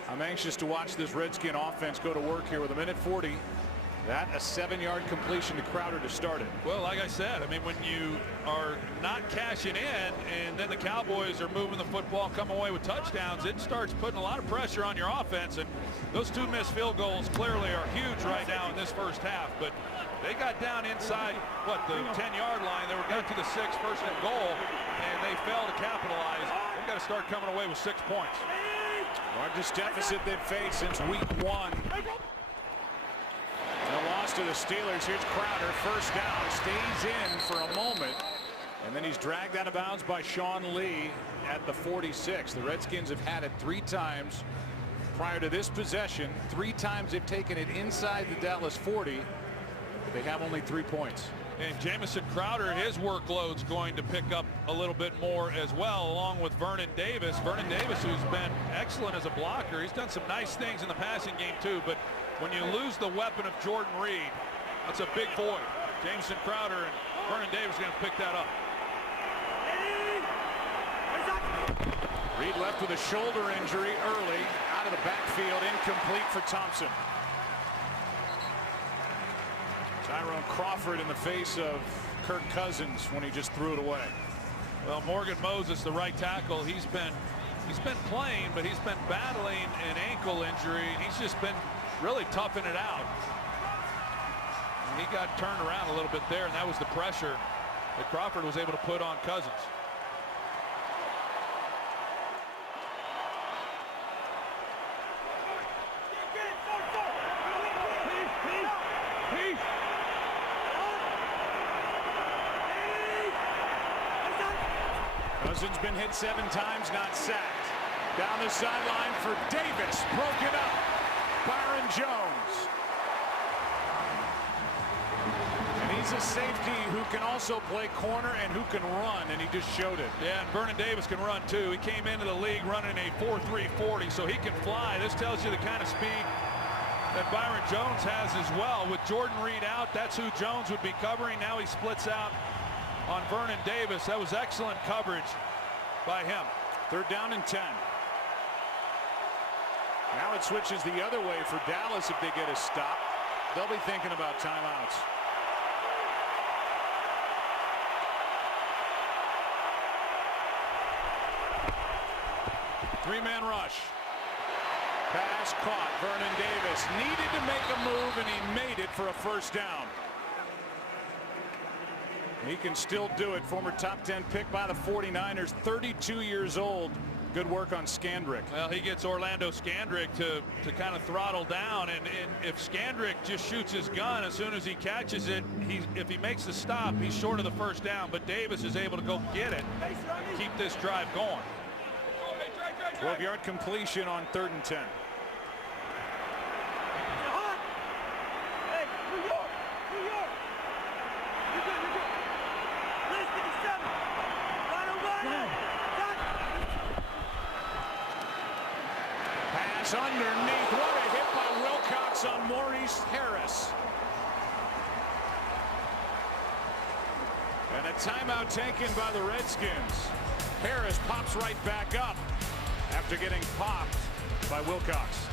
I'm anxious to watch this Redskin offense go to work here with a minute 40. That a 7-yard completion to Crowder to start it. Well, like I said, I mean, when you are not cashing in and then the Cowboys are moving the football and come away with touchdowns, it starts putting a lot of pressure on your offense. And those 2 missed field goals clearly are huge right now in this first half. But they got down inside, what, the 10-yard line. They got to the 6, first and goal, and they failed to capitalize. They've got to start coming away with 6 points. Largest deficit they've faced since week 1. The loss to the Steelers. Here's Crowder, first down, stays in for a moment, and then he's dragged out of bounds by Sean Lee at the 46. The Redskins have had it 3 times prior to this possession. 3 times they've taken it inside the Dallas 40, but they have only 3 points. And Jamison Crowder, his workload's going to pick up a little bit more as well, along with Vernon Davis. Vernon Davis, who's been excellent as a blocker. He's done some nice things in the passing game too, but when you lose the weapon of Jordan Reed, that's a big void. Jamison Crowder and Vernon Davis are going to pick that up. Reed left with a shoulder injury early, out of the backfield, incomplete for Thompson. Tyrone Crawford in the face of Kirk Cousins when he just threw it away. Well, Morgan Moses, the right tackle, he's been playing, but he's been battling an ankle injury. He's just been really toughing it out. And he got turned around a little bit there, and that was the pressure that Crawford was able to put on Cousins. Cousins been hit 7 times, not sacked. Down the sideline for Davis, broken up. Byron Jones. And he's needs a safety who can also play corner and who can run, and he just showed it. Yeah, and Vernon Davis can run too. He came into the league running a 4.3 40, so he can fly. This tells you the kind of speed that Byron Jones has as well. With Jordan Reed out, that's who Jones would be covering. Now he splits out on Vernon Davis. That was excellent coverage by him. 3rd down and 10. Now it switches the other way for Dallas. If they get a stop, they'll be thinking about timeouts. Three-man rush. Pass caught. Vernon Davis needed to make a move, and he made it for a 1st down. He can still do it. Former top 10 pick by the 49ers, 32 years old. Good work on Scandrick. Well, he gets Orlando Scandrick to kind of throttle down, and if Scandrick just shoots his gun as soon as he catches it, if he makes the stop, he's short of the 1st down, but Davis is able to go get it, keep this drive going. 12-yard completion on 3rd and 10. Pass underneath. What a hit by Wilcox on Maurice Harris. And a timeout taken by the Redskins. Harris pops right back up after getting popped by Wilcox.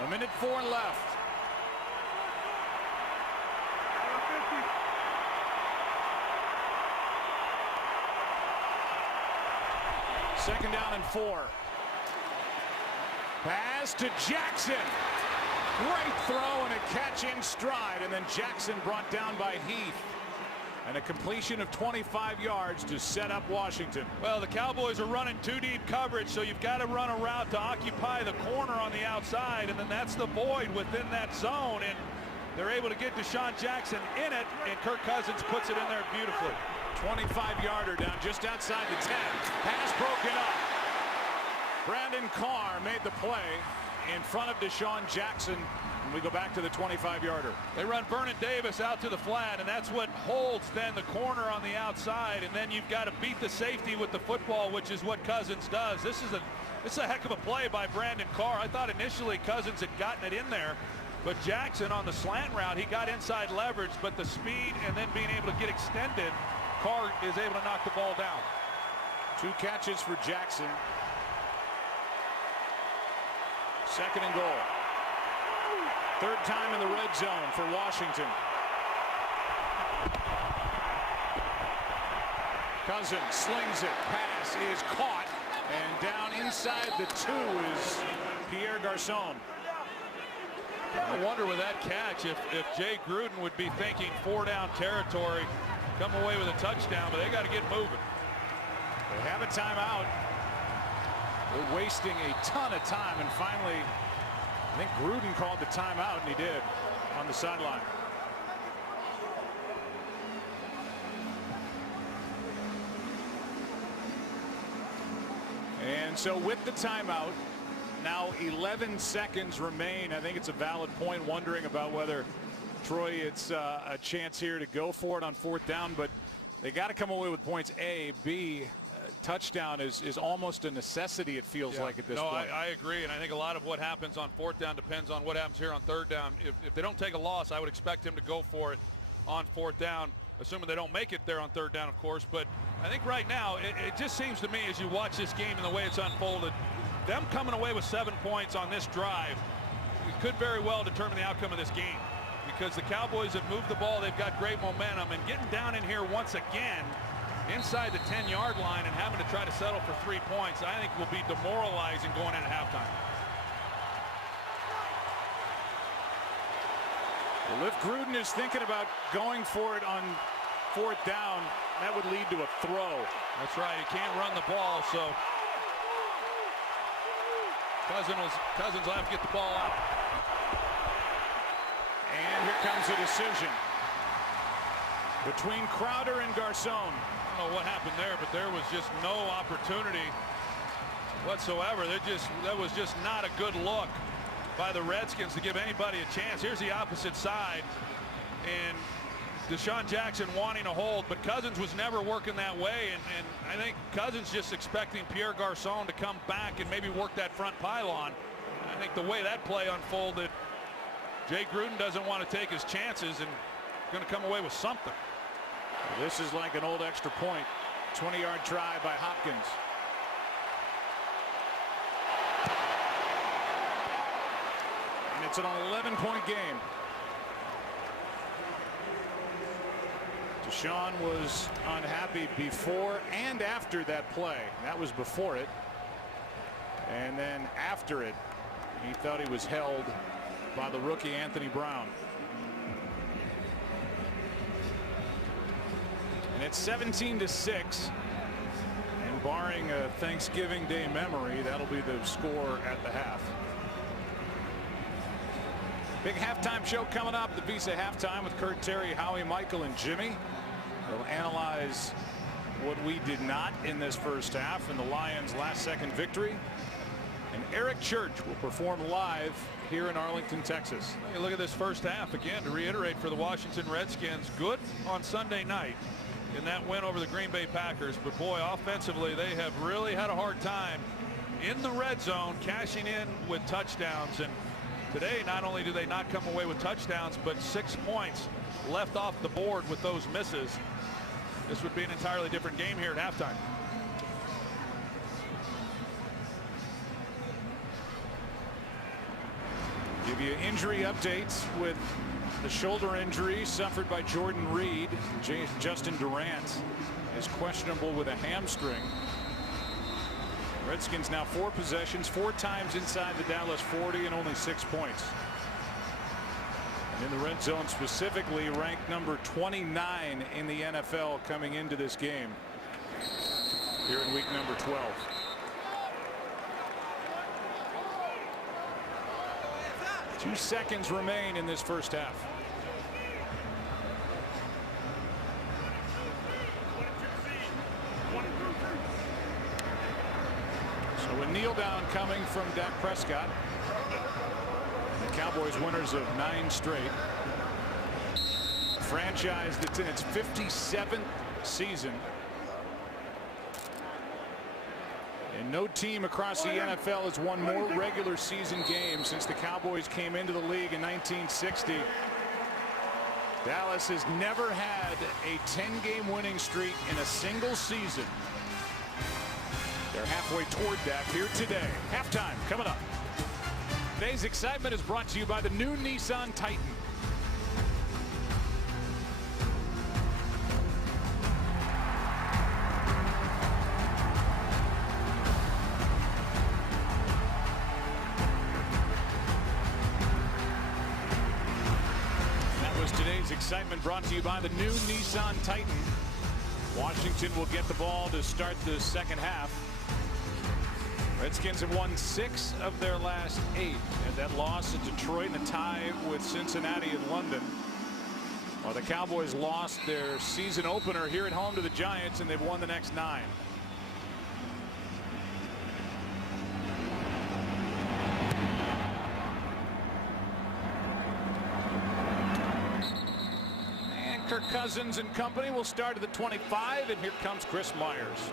1:04 left. Second down and 4. Pass to Jackson. Great throw and a catch in stride, and then Jackson brought down by Heath. And a completion of 25 yards to set up Washington. Well, the Cowboys are running 2 deep coverage, so you've got to run a route to occupy the corner on the outside, and then that's the void within that zone, and they're able to get Deshaun Jackson in it, and Kirk Cousins puts it in there beautifully. 25-yarder down just outside the 10. Pass broken up. Brandon Carr made the play in front of Deshaun Jackson. And we go back to the 25-yarder. They run Vernon Davis out to the flat, and that's what holds then the corner on the outside, and then you've got to beat the safety with the football, which is what Cousins does. This is a heck of a play by Brandon Carr. I thought initially Cousins had gotten it in there, but Jackson on the slant route, he got inside leverage, but the speed and then being able to get extended, Carr is able to knock the ball down. 2 catches for Jackson. 2nd and goal. 3rd time in the red zone for Washington. Cousins slings it. Pass is caught. And down inside the 2 is Pierre Garçon. I wonder with that catch if Jay Gruden would be thinking 4-down territory, come away with a touchdown, but they got to get moving. They have a timeout. They're wasting a ton of time, and finally I think Gruden called the timeout, and he did on the sideline. And so with the timeout, now 11 seconds remain. I think it's a valid point, wondering about whether Troy, it's a chance here to go for it on 4th down, but they got to come away with points. A, B, touchdown is almost a necessity, it feels like at this point. I agree, and I think a lot of what happens on 4th down depends on what happens here on 3rd down. If they don't take a loss, I would expect him to go for it on 4th down, assuming they don't make it there on 3rd down, of course. But I think right now it just seems to me, as you watch this game and the way it's unfolded, them coming away with 7 points on this drive, it could very well determine the outcome of this game, because the Cowboys have moved the ball, they've got great momentum, and getting down in here once again inside the 10-yard line and having to try to settle for 3 points, I think will be demoralizing going into halftime. Well, if Gruden is thinking about going for it on 4th down, that would lead to a throw. That's right. He can't run the ball, so Cousins will have to get the ball out. And here comes a decision between Crowder and Garçon. I don't know what happened there, but there was just no opportunity whatsoever. That was just not a good look by the Redskins to give anybody a chance. Here's the opposite side, and Deshaun Jackson wanting to hold, but Cousins was never working that way, and I think Cousins just expecting Pierre Garçon to come back and maybe work that front pylon. I think the way that play unfolded, Jay Gruden doesn't want to take his chances and going to come away with something. This is like an old extra point. 20-yard try by Hopkins. And it's an 11-point game. Deshaun was unhappy before and after that play. That was before it. And then after it, he thought he was held by the rookie Anthony Brown. And it's 17-6. And barring a Thanksgiving Day memory, that'll be the score at the half. Big halftime show coming up. The Visa Halftime with Kurt, Terry, Howie, Michael, and Jimmy. They'll analyze what we did not in this first half and the Lions' last-second victory. And Eric Church will perform live here in Arlington, Texas. Hey, look at this first half again. To reiterate for the Washington Redskins, good on Sunday night in that win over the Green Bay Packers. But boy, offensively, they have really had a hard time in the red zone, cashing in with touchdowns. And today, not only do they not come away with touchdowns, but 6 points left off the board with those misses. This would be an entirely different game here at halftime. Give you injury updates with the shoulder injury suffered by Jordan Reed. Justin Durant is questionable with a hamstring. Redskins now 4 possessions, 4 times inside the Dallas 40 and only 6 points. And in the red zone specifically ranked number 29 in the NFL coming into this game here in week number 12. Two seconds remain in this first half. So a kneel down coming from Dak Prescott. The Cowboys winners of 9 straight. A franchise that's in its 57th season. And no team across the NFL has won more regular season games since the Cowboys came into the league in 1960. Dallas has never had a 10-game winning streak in a single season. They're halfway toward that here today. Halftime coming up. Today's excitement is brought to you by the new Nissan Titan. Excitement brought to you by the new Nissan Titan. Washington will get the ball to start the second half. Redskins have won 6 of their last 8, and that loss at Detroit and a tie with Cincinnati and London. While the Cowboys lost their season opener here at home to the Giants, and they've won the next 9. Kirk Cousins and company will start at the 25, and here comes Chris Myers.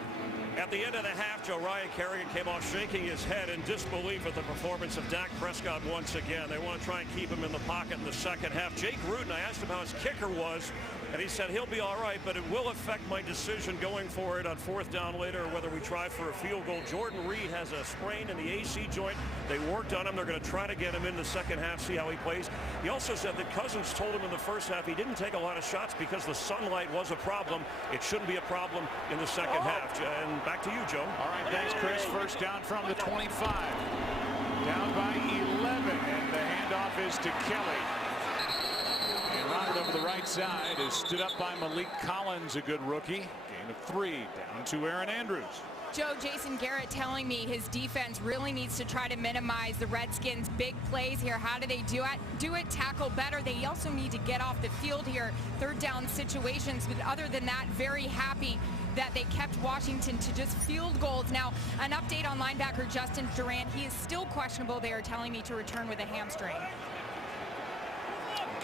At the end of the half, Joe, Ryan Kerrigan came off shaking his head in disbelief at the performance of Dak Prescott once again. They want to try and keep him in the pocket in the second half. Jay Gruden, I asked him how his kicker was, and he said he'll be all right, but it will affect my decision going for it on 4th down later, whether we try for a field goal. Jordan Reed has a sprain in the AC joint. They worked on him. They're going to try to get him in the second half, see how he plays. He also said that Cousins told him in the first half he didn't take a lot of shots because the sunlight was a problem. It shouldn't be a problem in the second half. And back to you, Joe. All right, thanks, Chris. First down from the 25. Down by 11, and the handoff is to Kelly. And rounded over the right side is stood up by Malik Collins, a good rookie. Gain of 3, down to Aaron Andrews. Joe, Jason Garrett telling me his defense really needs to try to minimize the Redskins' big plays here. How do they do it? Tackle better. They also need to get off the field here, third down situations. But other than that, very happy that they kept Washington to just field goals. Now, an update on linebacker Justin Durant. He is still questionable. They are telling me to return with a hamstring.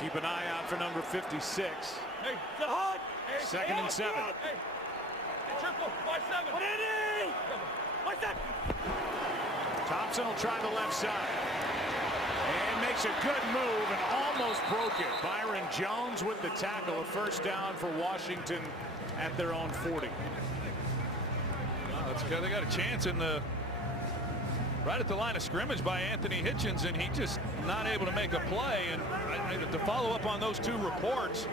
Keep an eye out for number 56. Hey, Second and 7. Hey, triple, 5-7. What it is? What's that? Thompson will try the left side. And makes a good move and almost broke it. Byron Jones with the tackle. A first down for Washington at their own 40. That's good. They got a chance in the right at the line of scrimmage by Anthony Hitchens, and he just not able to make a play. And to follow up on those two reports,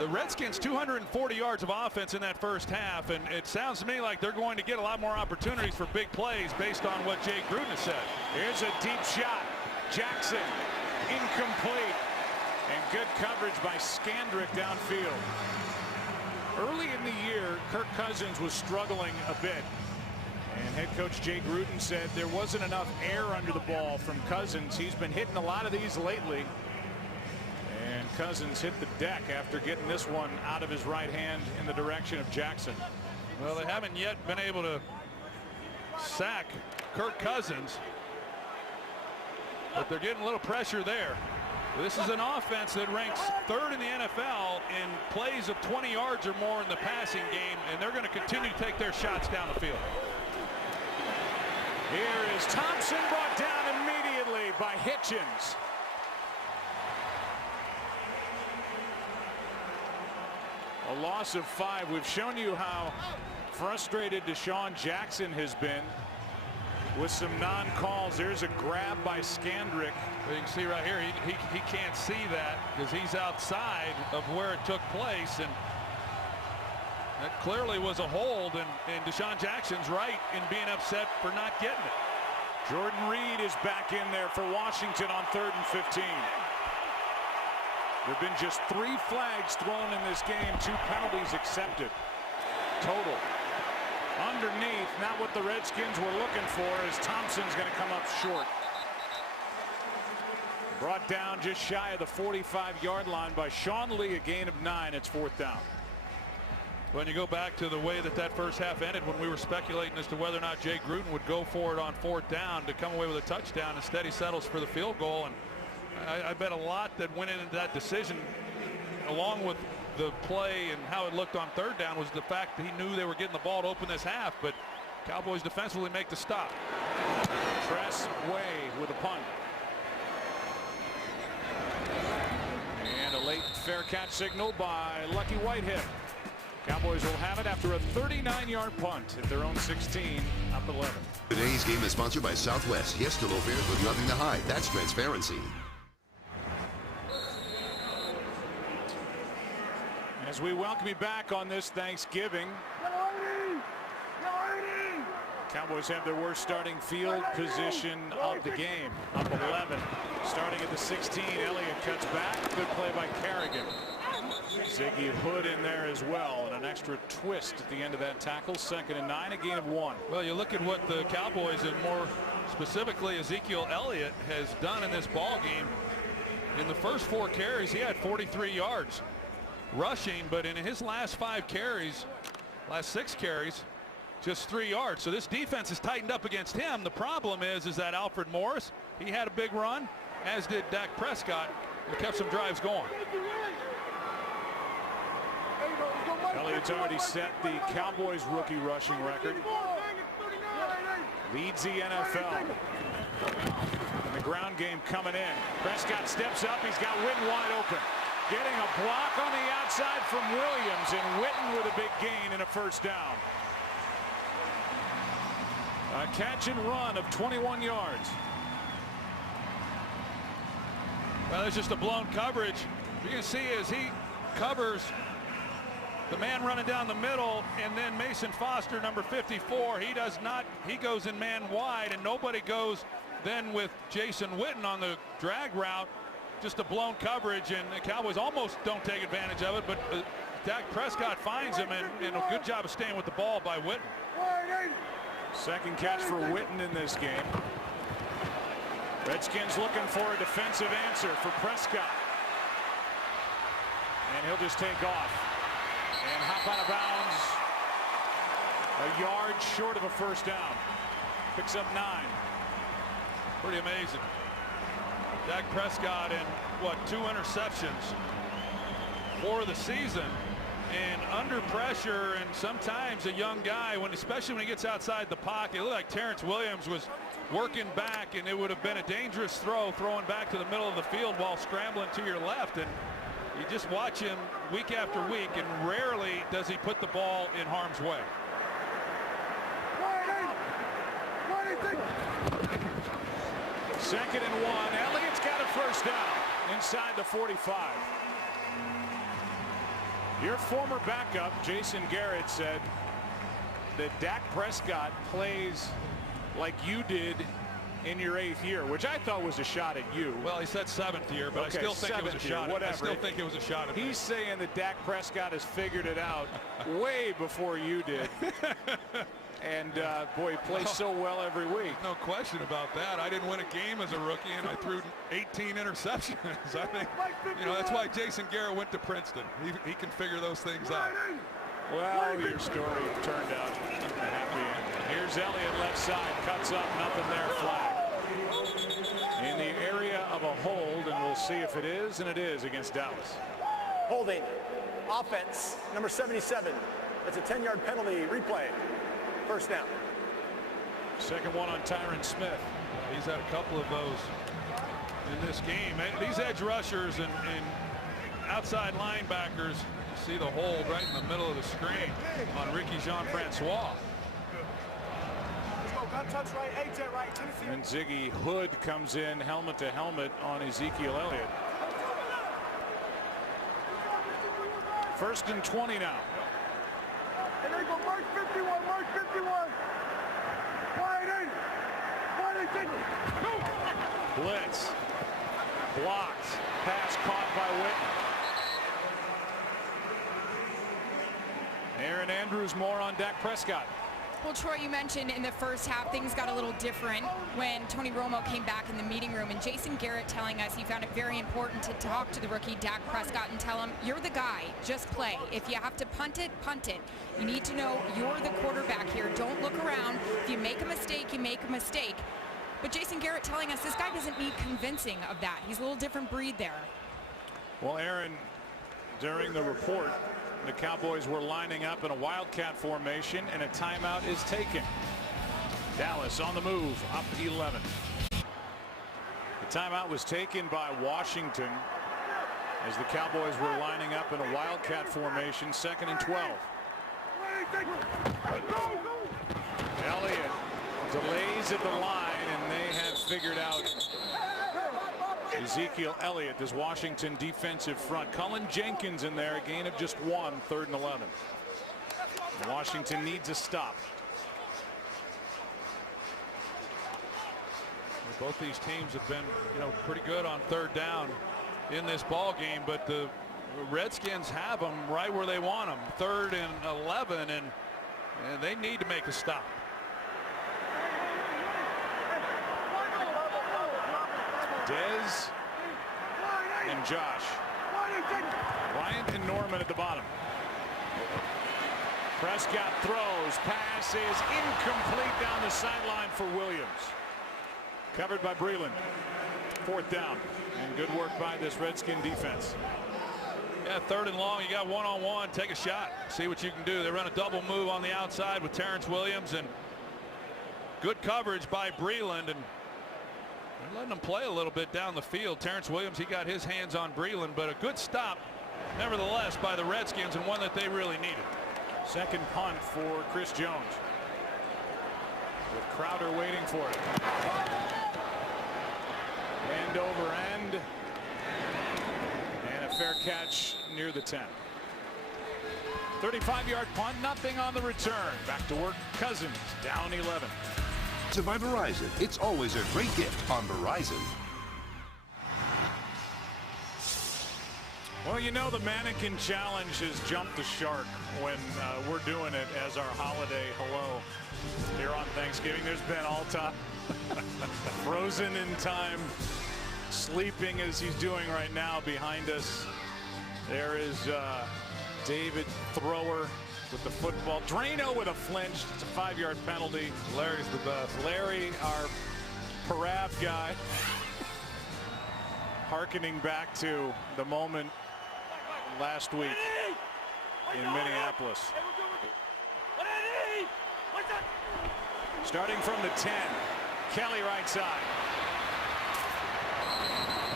the Redskins 240 yards of offense in that first half, and it sounds to me like they're going to get a lot more opportunities for big plays based on what Jay Gruden has said. Here's a deep shot. Jackson incomplete, and good coverage by Skandrick downfield. Early in the year, Kirk Cousins was struggling a bit, and head coach Jay Gruden said there wasn't enough air under the ball from Cousins. He's been hitting a lot of these lately. And Cousins hit the deck after getting this one out of his right hand in the direction of Jackson. Well, they haven't yet been able to sack Kirk Cousins, but they're getting a little pressure there. This is an offense that ranks third in the NFL in plays of 20 yards or more in the passing game, and they're going to continue to take their shots down the field. Here is Thompson, brought down immediately by Hitchens. A loss of 5. We've shown you how frustrated Deshaun Jackson has been with some non-calls. There's a grab by Skandrick. Well, you can see right here, he can't see that because he's outside of where it took place, and that clearly was a hold, and Deshaun Jackson's right in being upset for not getting it. Jordan Reed is back in there for Washington on 3rd and 15. There have been just 3 flags thrown in this game, 2 penalties accepted total. Underneath, not what the Redskins were looking for, as Thompson's going to come up short. Brought down just shy of the 45-yard line by Sean Lee, a gain of 9. It's 4th down. When you go back to the way that first half ended, when we were speculating as to whether or not Jay Gruden would go for it on 4th down to come away with a touchdown, instead he settles for the field goal. And I bet a lot that went into that decision, along with the play and how it looked on 3rd down, was the fact that he knew they were getting the ball to open this half, but Cowboys defensively make the stop. Tress Way with a punt. And a late fair catch signal by Lucky Whitehead. Cowboys will have it after a 39-yard punt at their own 16, up 11. Today's game is sponsored by Southwest. Yes to low fares with nothing to hide. That's transparency. As we welcome you back on this Thanksgiving, Cowboys have their worst starting field position of the game, up 11. Starting at the 16, Elliott cuts back. Good play by Kerrigan. Ziggy Hood in there as well, and an extra twist at the end of that tackle. 2nd and 9, a gain of 1. Well, you look at what the Cowboys, and more specifically Ezekiel Elliott, has done in this ball game. In the first 4 carries, he had 43 yards rushing, but in his last 5 carries, last 6 carries, just 3 yards. So this defense is tightened up against him. The problem is that Alfred Morris, he had a big run, as did Dak Prescott. They kept some drives going. Elliott's already set the Cowboys rookie rushing record. Leads the NFL. And the ground game coming in. Prescott steps up. He's got Witten wide open. Getting a block on the outside from Williams, and Witten with a big gain and a first down. A catch and run of 21 yards. Well, there's just a blown coverage. You can see as he covers the man running down the middle, and then Mason Foster, number 54, he does not, he goes in man wide, and nobody goes then with Jason Witten on the drag route. Just a blown coverage, and the Cowboys almost don't take advantage of it, but Dak Prescott finds him, and a good job of staying with the ball by Witten. Second catch for Witten in this game. Redskins looking for a defensive answer for Prescott. And he'll just take off and hop out of bounds. A yard short of a first down. Picks up 9. Pretty amazing. Dak Prescott in, 2 interceptions for the season. And under pressure, and sometimes a young guy, especially when he gets outside the pocket, it looked like Terrence Williams was working back, and it would have been a dangerous throwing back to the middle of the field while scrambling to your left. And you just watch him week after week, and rarely does he put the ball in harm's way. Second and 1. Elliott's got a first down inside the 45. Your former backup, Jason Garrett, said that Dak Prescott plays like you did in your 8th year, which I thought was a shot at you. Well, he said 7th year, but okay, I still think it was a shot. Whatever. I still think it was a shot at me. He's saying that Dak Prescott has figured it out way before you did. And boy, he plays so well every week. No question about that. I didn't win a game as a rookie, and I threw 18 interceptions. I think, that's why Jason Garrett went to Princeton. He can figure those things out. Well, your story turned out a happy ending. Here's Elliott left side, cuts up, nothing there, flag. In the area of a hold, and we'll see if it is, and it is against Dallas. Holding. Offense, number 77. That's a 10-yard penalty. Replay. First down. Second one on Tyron Smith. He's had a couple of those in this game. These edge rushers and outside linebackers, you see the hold right in the middle of the screen on Ricky Jean-Francois. And Ziggy Hood comes in helmet to helmet on Ezekiel Elliott. First and 20 now. And they go Mark 51, Mark 51. Wide in. Blitz. Blocked. Pass caught by Witten. Aaron Andrews more on Dak Prescott. Well, Troy, you mentioned in the first half things got a little different when Tony Romo came back in the meeting room, and Jason Garrett telling us he found it very important to talk to the rookie Dak Prescott and tell him, you're the guy, just play. If you have to punt it, punt it. You need to know you're the quarterback here. Don't look around. If you make a mistake, you make a mistake. But Jason Garrett telling us this guy doesn't need convincing of that. He's a little different breed there. Well, Aaron, during the report, the Cowboys were lining up in a wildcat formation, and a timeout is taken. Dallas on the move, up 11. The timeout was taken by Washington as the Cowboys were lining up in a wildcat formation, 2nd and 12. Elliott delays at the line, and they have figured out Ezekiel Elliott, this Washington defensive front. Cullen Jenkins in there, a gain of just 1, 3rd and 11. Washington needs a stop. Both these teams have been, pretty good on 3rd down in this ball game, but the Redskins have them right where they want them, 3rd and 11, and they need to make a stop. Dez and Josh. Bryant and Norman at the bottom. Prescott throws. Pass is incomplete down the sideline for Williams. Covered by Breland. 4th down. And good work by this Redskin defense. Yeah, 3rd and long. You got one-on-one. Take a shot. See what you can do. They run a double move on the outside with Terrence Williams, and good coverage by Breland, and they're letting them play a little bit down the field. Terrence Williams, he got his hands on Breland, but a good stop nevertheless by the Redskins, and one that they really needed. Second punt for Chris Jones, with Crowder waiting for it. End over end, and a fair catch near the 10. 35-yard punt, nothing on the return. Back to work, Cousins down 11. So by Verizon, it's always a great gift on Verizon. Well, you know, the mannequin challenge has jumped the shark when we're doing it as our holiday hello here on Thanksgiving. There's been all time frozen in time, sleeping as he's doing right now behind us. There is David Thrower with the football. Drano with a flinch. It's a 5-yard penalty. Larry's the best. Larry, our Parav guy, hearkening back to the moment last week in Minneapolis. Starting from the 10, Kelly right side.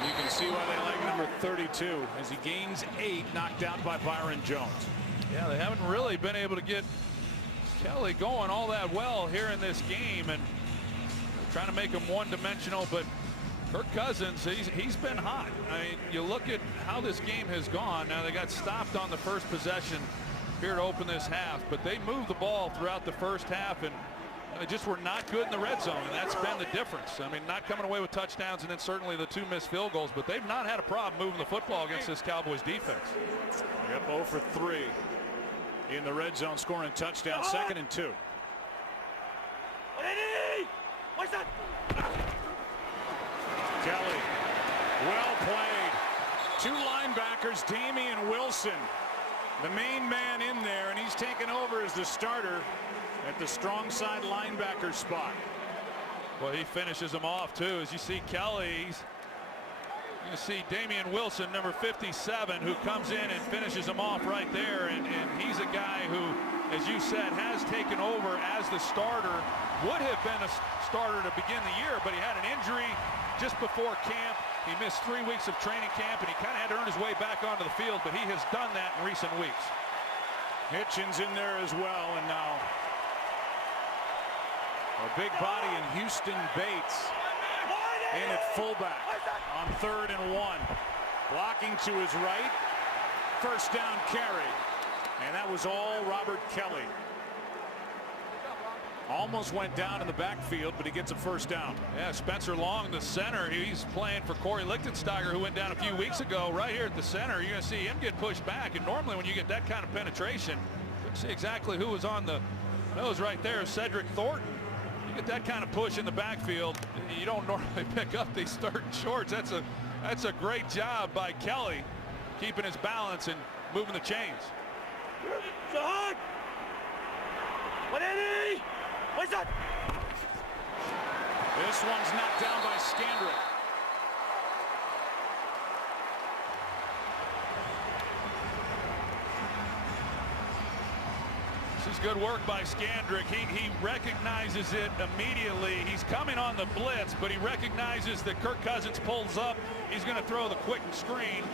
You can see why they like number 32 as he gains 8, knocked out by Byron Jones. Yeah, they haven't really been able to get Kelly going all that well here in this game, and trying to make him one-dimensional, but Kirk Cousins, he's been hot. I mean, you look at how this game has gone. Now, they got stopped on the first possession here to open this half, but they moved the ball throughout the first half, and they just were not good in the red zone, and that's been the difference. I mean, not coming away with touchdowns, and then certainly the 2 missed field goals, but they've not had a problem moving the football against this Cowboys defense. Yep, 0 for 3 in the red zone, scoring touchdown, 2nd and 2. Kelly, well played. 2 linebackers, Damian Wilson, the main man in there, and he's taken over as the starter at the strong side linebacker spot. Well, he finishes him off too. As you see Kelly, you see Damian Wilson, number 57, who comes in and finishes him off right there, and he's a guy who, as you said, has taken over as the starter. Would have been a starter to begin the year, but he had an injury just before camp. He missed 3 weeks of training camp, and he kind of had to earn his way back onto the field, but he has done that in recent weeks. Hitchens in there as well, and now a big body in Houston Bates in at fullback on 3rd and 1. Blocking to his right. First down carry, and that was all Robert Kelly. Almost went down in the backfield, but he gets a first down. Yeah, Spencer Long, the center, he's playing for Corey Lichtensteiger, who went down a few weeks ago. Right here at the center, you're going to see him get pushed back. And normally when you get that kind of penetration, you see exactly who was on the nose right there, Cedric Thornton. You get that kind of push in the backfield, you don't normally pick up these 3rd and shorts. That's a great job by Kelly, keeping his balance and moving the chains. This one's knocked down by Scandrick. This is good work by Scandrick. He recognizes it immediately. He's coming on the blitz, but he recognizes that Kirk Cousins pulls up. He's going to throw the quick screen.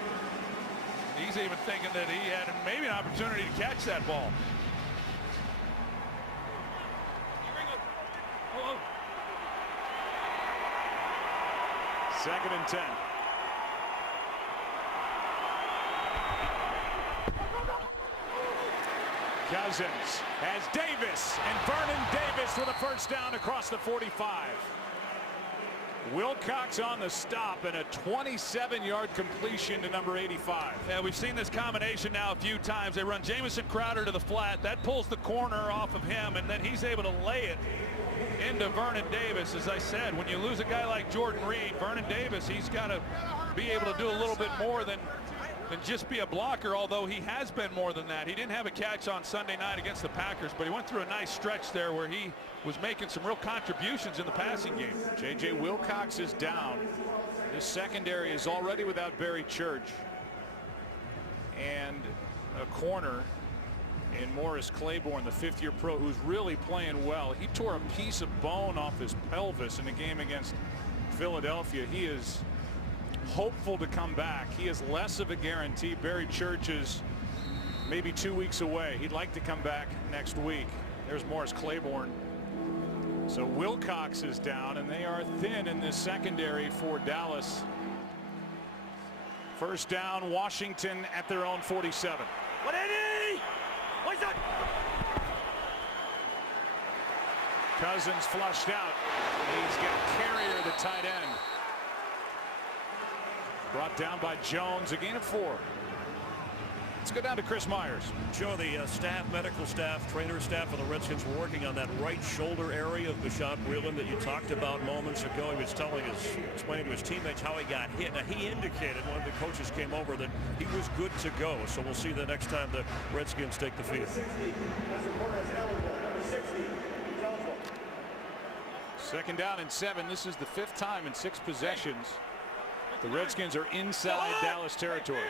He's even thinking that he had maybe an opportunity to catch that ball. Second and 10. Cousins has Davis, and Vernon Davis with a first down across the 45. Wilcox on the stop, and a 27-yard completion to number 85. Yeah, we've seen this combination now a few times. They run Jamison Crowder to the flat. That pulls the corner off of him, and then he's able to lay it into Vernon Davis. As I said, when you lose a guy like Jordan Reed, Vernon Davis, he's got to be able to do a little bit more than just be a blocker, although he has been more than that. He didn't have a catch on Sunday night against the Packers, but he went through a nice stretch there where he was making some real contributions in the passing game. J.J. Wilcox is down. This secondary is already without Barry Church and a corner in Morris Claiborne, the 5th-year pro, who's really playing well. He tore a piece of bone off his pelvis in a game against Philadelphia. He is hopeful to come back. He is less of a guarantee. Barry Church is maybe 2 weeks away. He'd like to come back next week. There's Morris Claiborne. So Wilcox is down, and they are thin in this secondary for Dallas. First down, Washington at their own 47. Cousins flushed out. He's got Carrier, the tight end. Brought down by Jones, a gain of 4. Let's go down to Chris Myers. Joe, the staff, medical staff, trainer staff of the Redskins were working on that right shoulder area of Bashaud Breeland that you talked about moments ago. He was explaining to his teammates how he got hit. Now, he indicated, one of the coaches came over, that he was good to go. So we'll see the next time the Redskins take the field. Second down and 7. This is the 5th time in 6 possessions the Redskins are inside Dallas territory.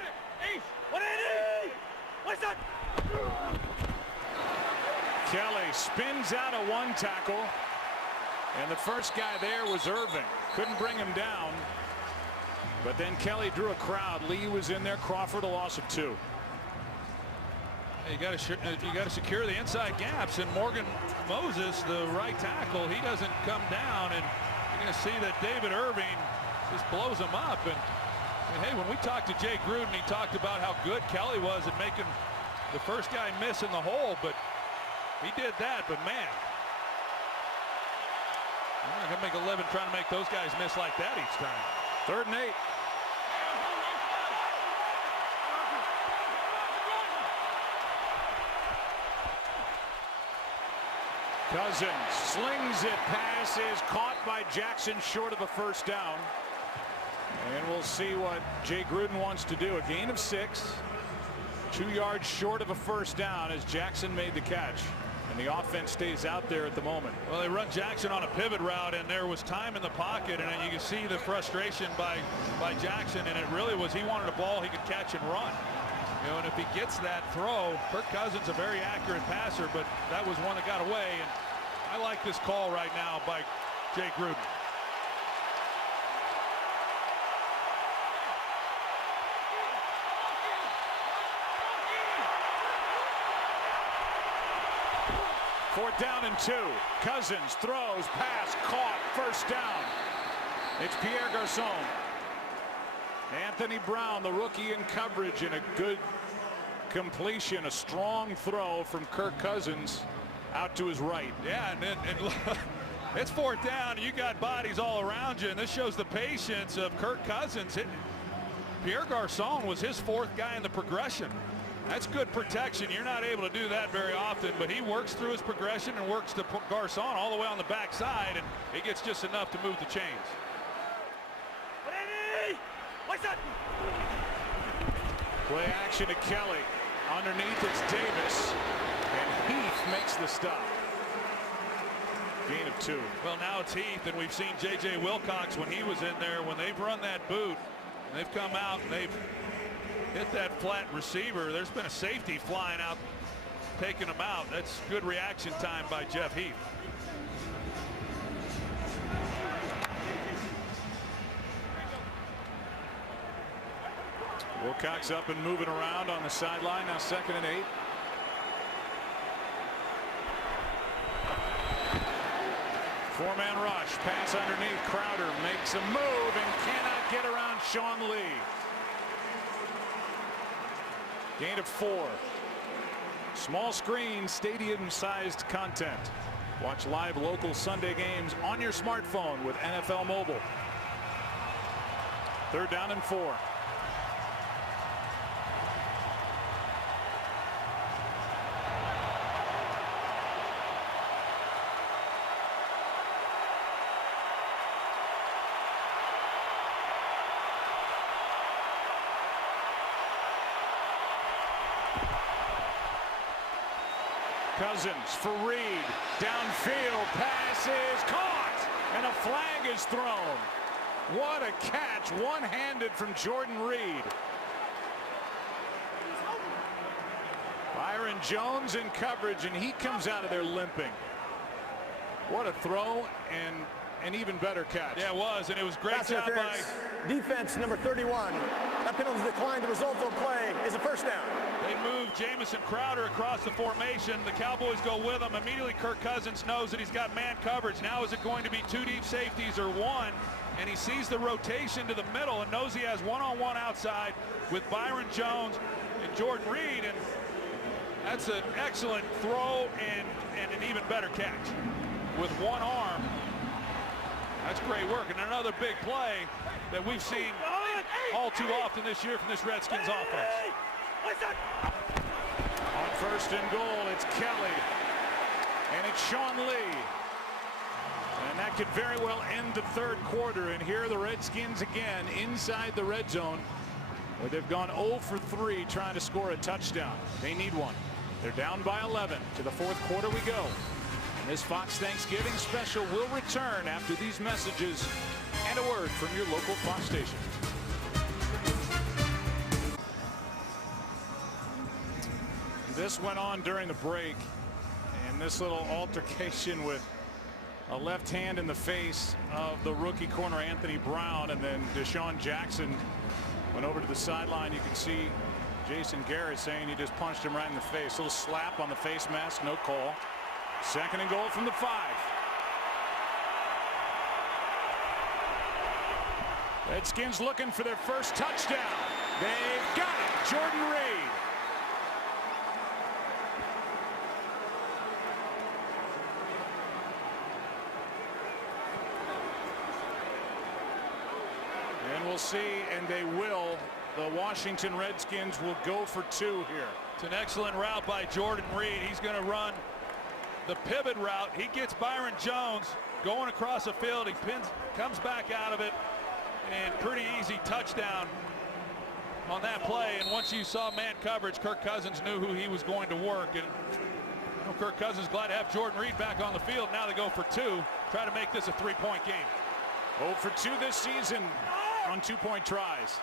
Kelly spins out a 1 tackle, and the first guy there was Irving. Couldn't bring him down, but then Kelly drew a crowd. Lee was in there. Crawford a loss of 2. You got to secure the inside gaps, and Morgan Moses, the right tackle, he doesn't come down, and you're going to see that David Irving just blows him up. And hey, when we talked to Jay Gruden, he talked about how good Kelly was at making the first guy miss in the hole, but he did that. But man, I'm not going to make a living trying to make those guys miss like that each time. 3rd and 8. Cousins slings it, pass is caught by Jackson short of a first down. And we'll see what Jay Gruden wants to do. A gain of 6, 2 yards short of a first down as Jackson made the catch. And the offense stays out there at the moment. Well, they run Jackson on a pivot route, and there was time in the pocket, and you can see the frustration by Jackson, and it really was he wanted a ball he could catch and run. You know, and if he gets that throw, Kirk Cousins a very accurate passer, but that was one that got away, and I like this call right now by Jay Gruden. Fourth down and 2. Cousins throws, pass, caught, first down. It's Pierre Garçon. Anthony Brown, the rookie, in coverage, and a good completion. A strong throw from Kirk Cousins out to his right. Yeah, and it's 4th down. You got bodies all around you, and this shows the patience of Kirk Cousins. Pierre Garçon was his 4th guy in the progression. That's good protection. You're not able to do that very often, but he works through his progression and works to put Garçon all the way on the backside, and he gets just enough to move the chains. Play action to Kelly. Underneath it's Davis, and Heath makes the stop. Gain of 2. Well, now it's Heath, and we've seen J.J. Wilcox when he was in there. When they've run that boot, and they've come out and they've hit that flat receiver, there's been a safety flying out, taking him out. That's good reaction time by Jeff Heath. Wilcox up and moving around on the sideline. Now 2nd and 8. Four-man rush. Pass underneath. Crowder makes a move and cannot get around Sean Lee. Gain of 4. Small screen, stadium-sized content. Watch live local Sunday games on your smartphone with NFL Mobile. 3rd down and 4. Cousins for Reed. Downfield. Pass is caught. And a flag is thrown. What a catch. One-handed from Jordan Reed. Byron Jones in coverage, and he comes out of there limping. What a throw and an even better catch. Yeah, it was, and it was great job by defense number 31. That penalty declined. The result of the play is a first down. They move Jamison Crowder across the formation. The Cowboys go with him. Immediately Kirk Cousins knows that he's got man coverage. Now is it going to be 2 deep safeties or 1? And he sees the rotation to the middle and knows he has one-on-one outside with Byron Jones and Jordan Reed. And that's an excellent throw and an even better catch with one arm. That's great work. And another big play that we've seen all too often this year from this Redskins offense. On first and goal, it's Kelly. And it's Sean Lee. And that could very well end the third quarter. And here are the Redskins again inside the red zone, where they've gone 0 for 3 trying to score a touchdown. They need one. They're down by 11. To the fourth quarter we go. And this Fox Thanksgiving special will return after these messages and a word from your local Fox station. This went on during the break, and this little altercation with a left hand in the face of the rookie corner Anthony Brown, and then Deshaun Jackson went over to the sideline. You can see Jason Garrett saying he just punched him right in the face. A little slap on the face mask, no call. Second and goal from the 5. Redskins looking for their first touchdown. They've got it. Jordan Reed. And we'll see, and they will. The Washington Redskins will go for 2 here. It's an excellent route by Jordan Reed. He's going to run the pivot route. He gets Byron Jones going across the field. He comes back out of it, and pretty easy touchdown on that play. And once you saw man coverage, Kirk Cousins knew who he was going to work. And I know Kirk Cousins glad to have Jordan Reed back on the field. Now they go for 2, try to make this a 3-point game. 0 for 2 this season on 2-point tries.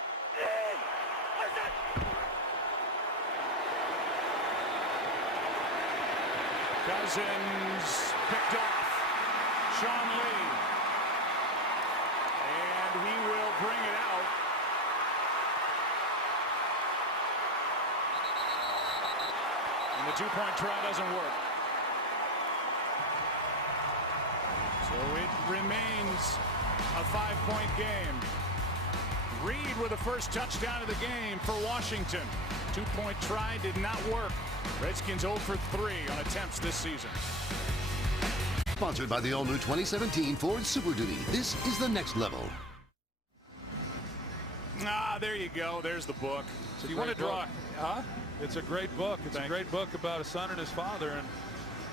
Cousins picked off. Sean Lee. And he will bring it out. And the 2-point try doesn't work. So it remains a 5-point game. Reed with the first touchdown of the game for Washington. 2-point try did not work. Redskins 0 for 3 on attempts this season. Sponsored by the all-new 2017 Ford Super Duty. This is the next level. Ah, there you go. There's the book. So you want to draw? It's a great book. It's a great book about a son and his father, and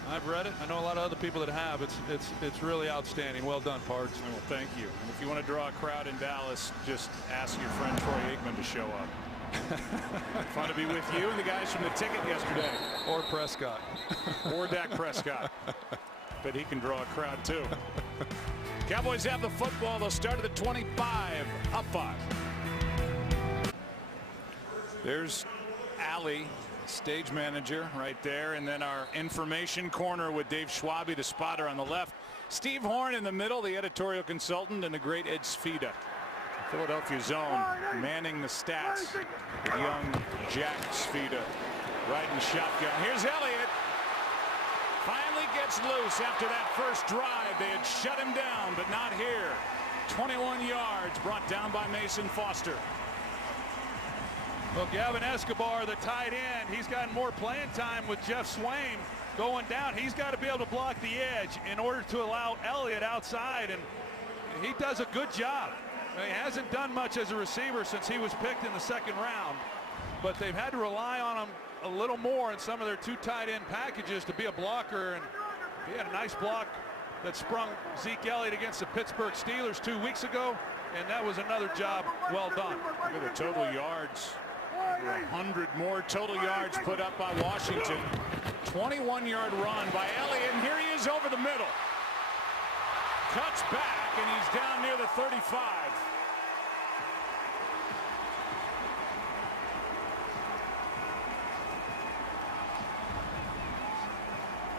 I've read it. I know a lot of other people that have. It's really outstanding. Well done, Pards. Well, thank you. And if you want to draw a crowd in Dallas, just ask your friend Troy Aikman to show up. Fun to be with you and the guys from the ticket yesterday. Or Prescott. Or Dak Prescott. But he can draw a crowd too. Cowboys have the football. They'll start at the 25. Up 5. There's Allie, stage manager right there. And then our information corner with Dave Schwabe, the spotter on the left. Steve Horn in the middle, the editorial consultant, and the great Ed Sfida. Philadelphia zone manning the stats. Young Jack Sfida riding shotgun. Here's Elliott. Finally gets loose after that first drive. They had shut him down, but not here. 21 yards brought down by Mason Foster. Well, Gavin Escobar, the tight end, he's gotten more playing time with Jeff Swain going down. He's got to be able to block the edge in order to allow Elliott outside, and he does a good job. He hasn't done much as a receiver since he was picked in the 2nd round, but they've had to rely on him a little more in some of their 2 tight end packages to be a blocker, and he had a nice block that sprung Zeke Elliott against the Pittsburgh Steelers 2 weeks ago, and that was another job well done. Look at the total yards. 100 more total yards put up by Washington. 21-yard run by Elliott, and here he is over the middle. Cuts back, and he's down near the 35.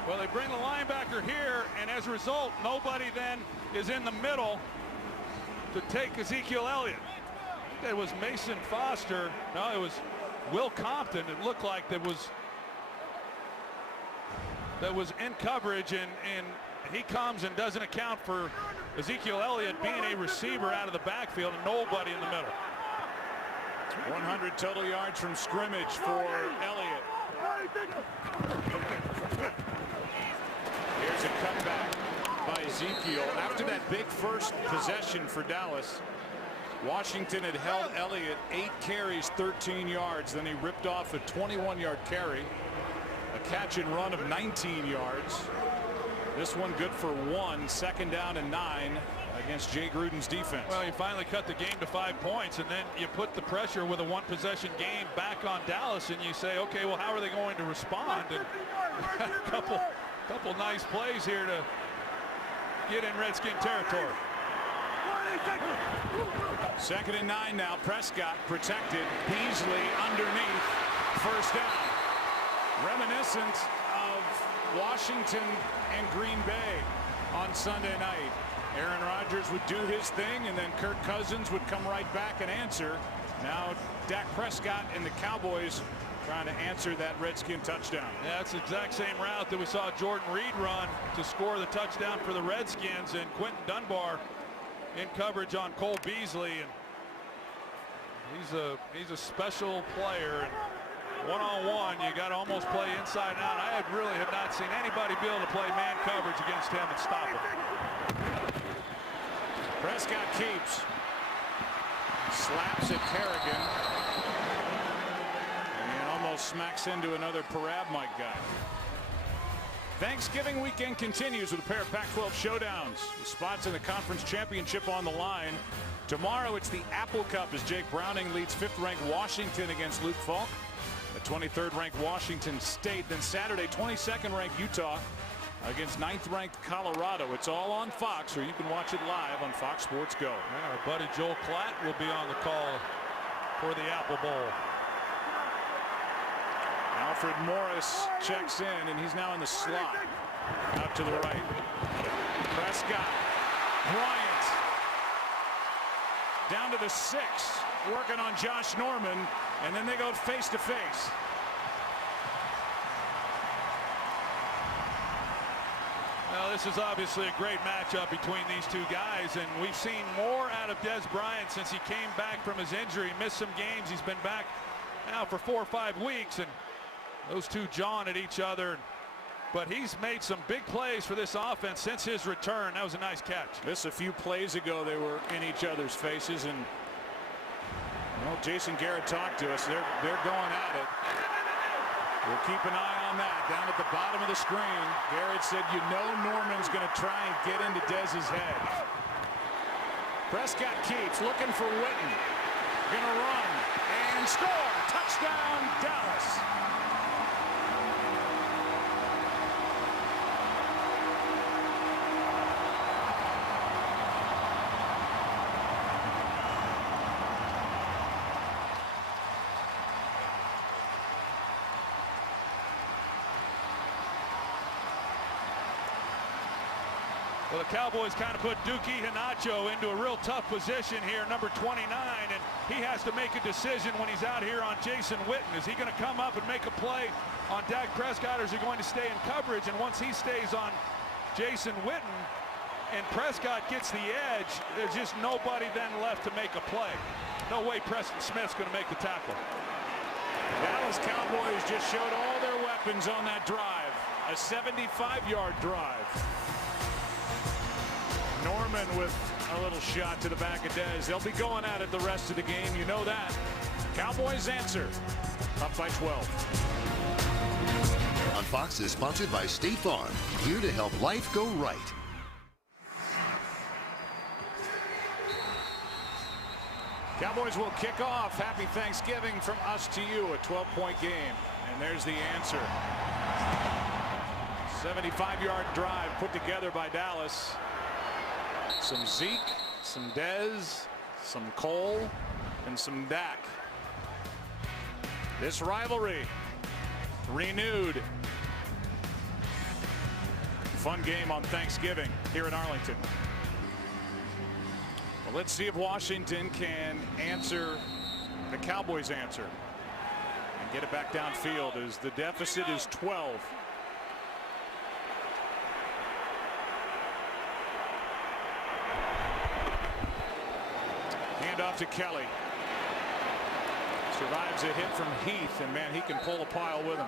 Well, they bring the linebacker here, and as a result, nobody then is in the middle to take Ezekiel Elliott. It was Mason Foster. No, it was Will Compton. It looked like that was in coverage, and he comes and doesn't account for Ezekiel Elliott being a receiver out of the backfield and nobody in the middle. 100 total yards from scrimmage for Elliott. Here's a cutback by Ezekiel after that big first possession for Dallas. Washington had held Elliott 8 carries, 13 yards. Then he ripped off a 21-yard carry, a catch and run of 19 yards. This one good for 1, 2nd down and 9 against Jay Gruden's defense. Well, you finally cut the game to 5 points, and then you put the pressure with a 1-possession game back on Dallas, and you say, okay, well, how are they going to respond? And a couple nice plays here to get in Redskin territory. 2nd and 9 now. Prescott protected. Beasley underneath. 1st down. Reminiscent of Washington and Green Bay on Sunday night. Aaron Rodgers would do his thing, and then Kirk Cousins would come right back and answer. Now Dak Prescott and the Cowboys trying to answer that Redskin touchdown. Yeah, it's the exact same route that we saw Jordan Reed run to score the touchdown for the Redskins, and Quentin Dunbar in coverage on Cole Beasley, and he's a special player. And one-on-one, you got to almost play inside and out. I really have not seen anybody be able to play man coverage against him and stop him. Prescott keeps. Slaps at Kerrigan. And almost smacks into another Parab-Mike guy. Thanksgiving weekend continues with a pair of Pac-12 showdowns, with spots in the conference championship on the line. Tomorrow it's the Apple Cup as Jake Browning leads 5th-ranked Washington against Luke Falk. The 23rd-ranked Washington State. Then Saturday, 22nd-ranked Utah against 9th-ranked Colorado. It's all on Fox, or you can watch it live on Fox Sports Go. Yeah, our buddy Joel Klatt will be on the call for the Apple Bowl. Alfred Morris checks in, and he's now in the slot. Out to the right. Prescott. Bryant. Down to the 6. Working on Josh Norman. And then they go face to face. Well, this is obviously a great matchup between these two guys, and we've seen more out of Des Bryant since he came back from his injury. Missed some games. He's been back now for 4 or 5 weeks, and those two jawing at each other. But he's made some big plays for this offense since his return. That was a nice catch. Just a few plays ago, they were in each other's faces, and well, Jason Garrett talked to us. They're going at it. We'll keep an eye on that. Down at the bottom of the screen, Garrett said, you know Norman's going to try and get into Dez's head. Prescott keeps looking for Witten. Going to run and score. Touchdown, Dallas. Well, the Cowboys kind of put Dookie Hinacho into a real tough position here, number 29, and he has to make a decision when he's out here on Jason Witten. Is he going to come up and make a play on Dak Prescott, or is he going to stay in coverage? And once he stays on Jason Witten and Prescott gets the edge, there's just nobody then left to make a play. No way Preston Smith's going to make the tackle. Dallas Cowboys just showed all their weapons on that drive. A 75-yard drive. Norman with a little shot to the back of Dez. They'll be going at it the rest of the game. You know that. Cowboys answer. Up by 12. On Fox is sponsored by State Farm. Here to help life go right. Cowboys will kick off. Happy Thanksgiving from us to you. A 12-point game. And there's the answer. 75-yard drive put together by Dallas. Some Zeke, some Dez, some Cole, and some Dak. This rivalry renewed. Fun game on Thanksgiving here in Arlington. Well, let's see if Washington can answer the Cowboys' answer and get it back downfield as the deficit is 12. Off to Kelly. Survives a hit from Heath, and man, he can pull a pile with him.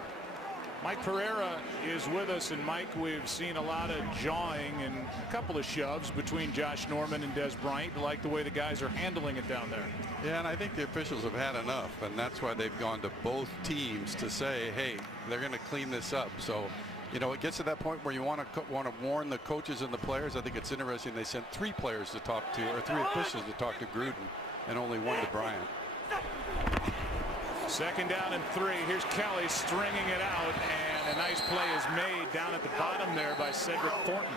Mike Pereira is with us, and Mike, we've seen a lot of jawing and a couple of shoves between Josh Norman and Des Bryant. Like the way the guys are handling it down there. Yeah, and I think the officials have had enough, and that's why they've gone to both teams to say, hey, they're going to clean this up. So, you know, it gets to that point where you want to warn the coaches and the players. I think it's interesting they sent 3 players to talk to, or 3 officials to talk to Gruden, and only 1 to Bryant. Second down and 3. Here's Kelly stringing it out, and a nice play is made down at the bottom there by Cedric Thornton.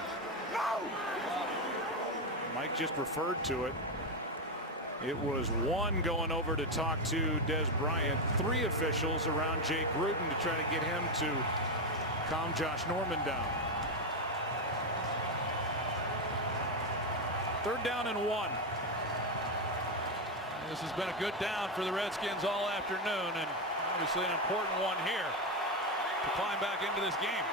Mike just referred to it. It was 1 going over to talk to Des Bryant, 3 officials around Jay Gruden to try to get him to calm Josh Norman down. 3rd down and 1. This has been a good down for the Redskins all afternoon, and obviously an important one here to climb back into this game.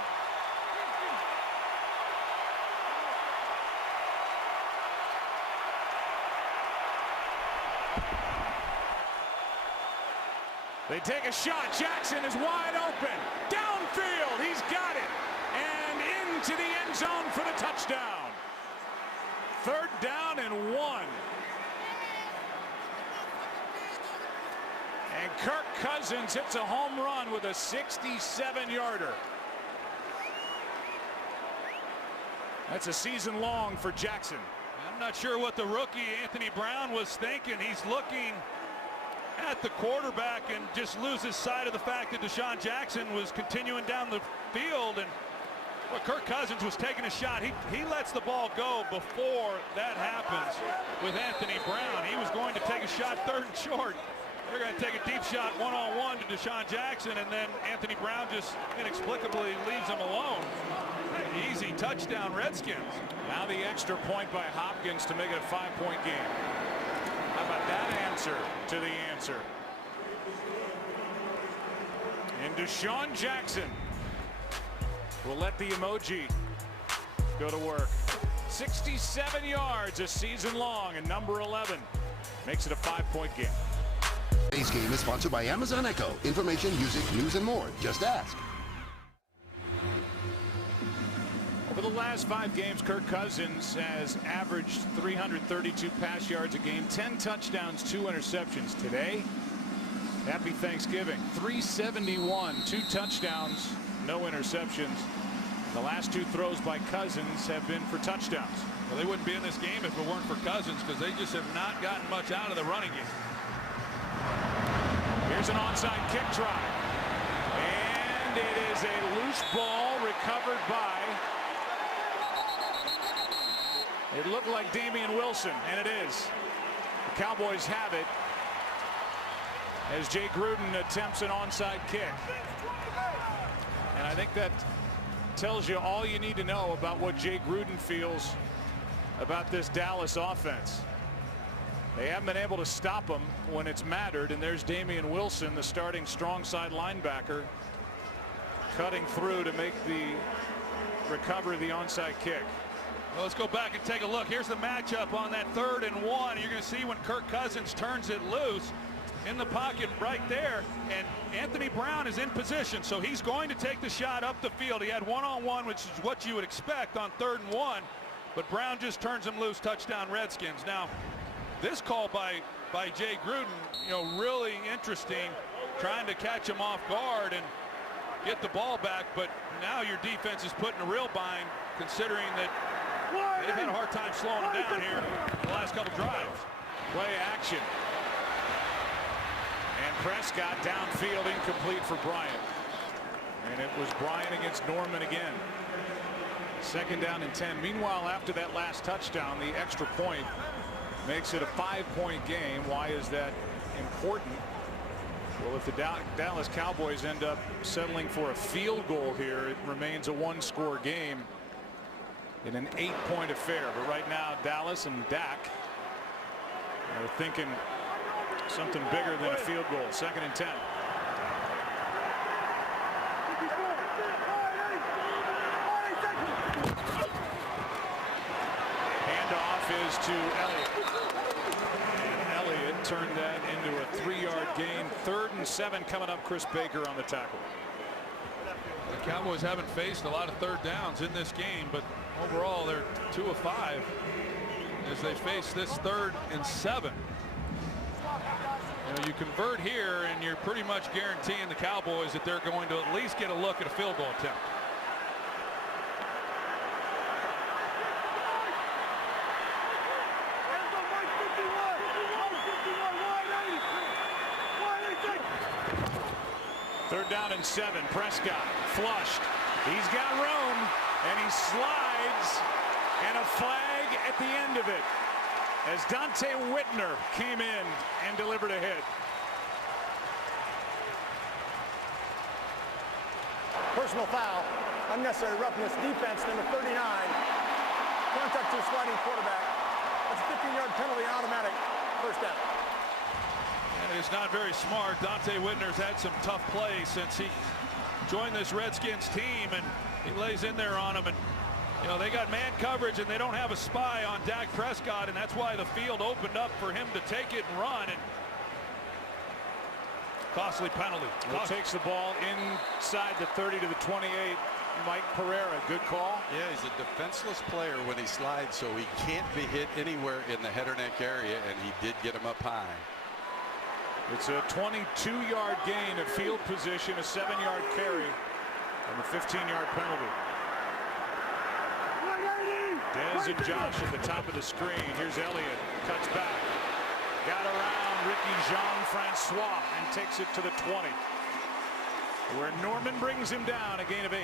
They take a shot. Jackson is wide open. Downfield. He's got it. And into the end zone for the touchdown. 3rd down and 1. And Kirk Cousins hits a home run with a 67-yarder. That's a season long for Jackson. I'm not sure what the rookie Anthony Brown was thinking. He's looking at the quarterback and just loses sight of the fact that Deshaun Jackson was continuing down the field, and well, Kirk Cousins was taking a shot. He lets the ball go before that happens with Anthony Brown. He was going to take a shot 3rd and short. They're going to take a deep shot one-on-one to Deshaun Jackson, and then Anthony Brown just inexplicably leaves him alone. Easy touchdown, Redskins. Now the extra point by Hopkins to make it a 5-point game. How about that answer to the answer? And Deshaun Jackson will let the emoji go to work. 67 yards a season long, and number 11 makes it a 5-point game. Today's game is sponsored by Amazon Echo. Information, music, news, and more. Just ask. Over the last 5 games, Kirk Cousins has averaged 332 pass yards a game, 10 touchdowns, 2 interceptions. Today, happy Thanksgiving. 371, 2 touchdowns, no interceptions. The last 2 throws by Cousins have been for touchdowns. Well, they wouldn't be in this game if it weren't for Cousins, because they just have not gotten much out of the running game. Here's an onside kick try. And it is a loose ball recovered by, it looked like Damian Wilson, and it is. The Cowboys have it as Jay Gruden attempts an onside kick. And I think that tells you all you need to know about what Jay Gruden feels about this Dallas offense. They haven't been able to stop him when it's mattered, and there's Damian Wilson, the starting strong side linebacker, cutting through to make the recovery of the onside kick. Well, let's go back and take a look. Here's the matchup on that 3rd and 1. You're going to see when Kirk Cousins turns it loose in the pocket right there, and Anthony Brown is in position, so he's going to take the shot up the field. He had one-on-one, which is what you would expect on 3rd and 1, but Brown just turns him loose. Touchdown, Redskins. Now, this call by Jay Gruden, you know, really interesting, trying to catch him off guard and get the ball back, but now your defense is put in a real bind, considering that they've had a hard time slowing him down here the last couple drives. Play action. And Prescott downfield, incomplete for Bryant. And it was Bryant against Norman again. 2nd down and 10. Meanwhile, after that last touchdown, the extra point makes it a 5-point game. Why is that important? Well, if the Dallas Cowboys end up settling for a field goal here, it remains a 1-score game in an 8-point affair. But right now, Dallas and Dak are thinking something bigger than a field goal. 2nd and 10. Handoff is to Elliott. And Elliott turned that into a 3-yard gain. 3rd and 7 coming up. Chris Baker on the tackle. The Cowboys haven't faced a lot of third downs in this game, but overall they're 2 of 5 as they face this 3rd and 7. You know, you convert here and you're pretty much guaranteeing the Cowboys that they're going to at least get a look at a field goal attempt. Third down and 7. Prescott flushed. He's got room and he slides, and a flag at the end of it as Dante Whitner came in and delivered a hit. Personal foul, unnecessary roughness, defense number 39. Contact to a sliding quarterback. That's a 15-yard penalty, automatic first down. And it's not very smart. Dante Whitner's had some tough plays since he joined this Redskins team, and he lays in there on him. And you know, they got man coverage and they don't have a spy on Dak Prescott, and that's why the field opened up for him to take it and run. And costly penalty. He takes the ball inside the 30 to the 28. Mike Pereira, good call. Yeah, he's a defenseless player when he slides, so he can't be hit anywhere in the head or neck area, and he did get him up high. It's a 22-yard gain of field position, a 7-yard carry, and a 15-yard penalty. Dez and Josh at the top of the screen. Here's Elliott, cuts back, got around Ricky Jean-Francois and takes it to the 20, where Norman brings him down, a gain of 8.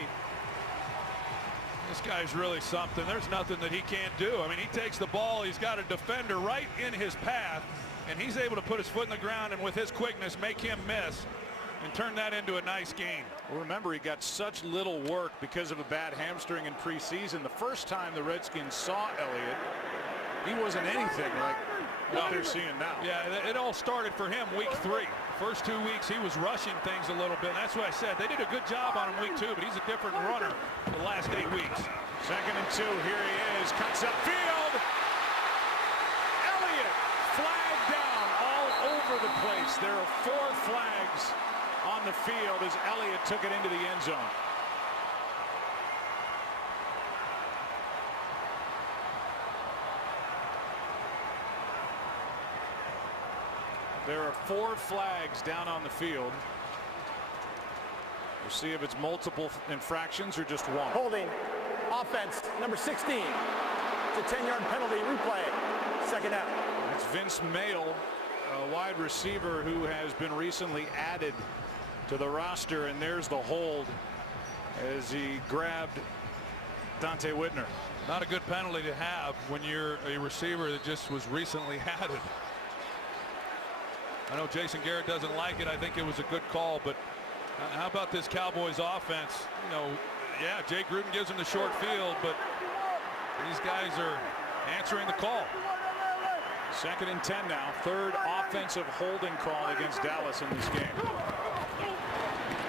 This guy's really something. There's nothing that he can't do. I mean, he takes the ball, he's got a defender right in his path, and he's able to put his foot in the ground and with his quickness make him miss and turn that into a nice gain. Well, remember, he got such little work because of a bad hamstring in preseason. The first time the Redskins saw Elliott, he wasn't anything like what they're seeing now. Yeah, it all started for him week 3. First 2 weeks he was rushing things a little bit. That's what I said. They did a good job on him week 2, but he's a different runner the last 8 weeks. 2nd and 2. Here he is. Cuts upfield. Elliott flagged down all over the place. There are 4 flags on the field as Elliott took it into the end zone. There are 4 flags down on the field. We'll see if it's multiple infractions or just 1. Holding, offense, number 16. It's a 10-yard penalty, replay, 2nd down. That's Vince Mayle, a wide receiver who has been recently added to the roster, and there's the hold as he grabbed Dante Whitner. Not a good penalty to have when you're a receiver that just was recently added. I know Jason Garrett doesn't like it. I think it was a good call, but how about this Cowboys offense? You know, yeah, Jay Gruden gives them the short field, but these guys are answering the call. 2nd and 10 now. 3rd offensive holding call against Dallas in this game.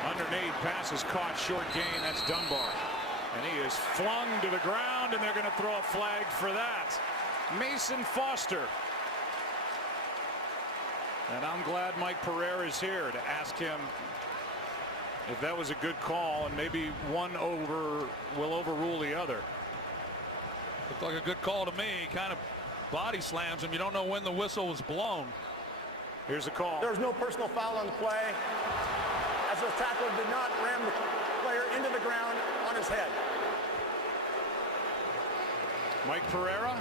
Underneath, pass is caught, short gain. That's Dunbar. And he is flung to the ground, and they're going to throw a flag for that. Mason Foster. And I'm glad Mike Pereira is here to ask him if that was a good call, and maybe one will overrule the other. Looked like a good call to me. Kind of body slams him. You don't know when the whistle was blown. Here's the call. There was no personal foul on the play, as the tackler did not ram the player into the ground on his head. Mike Pereira.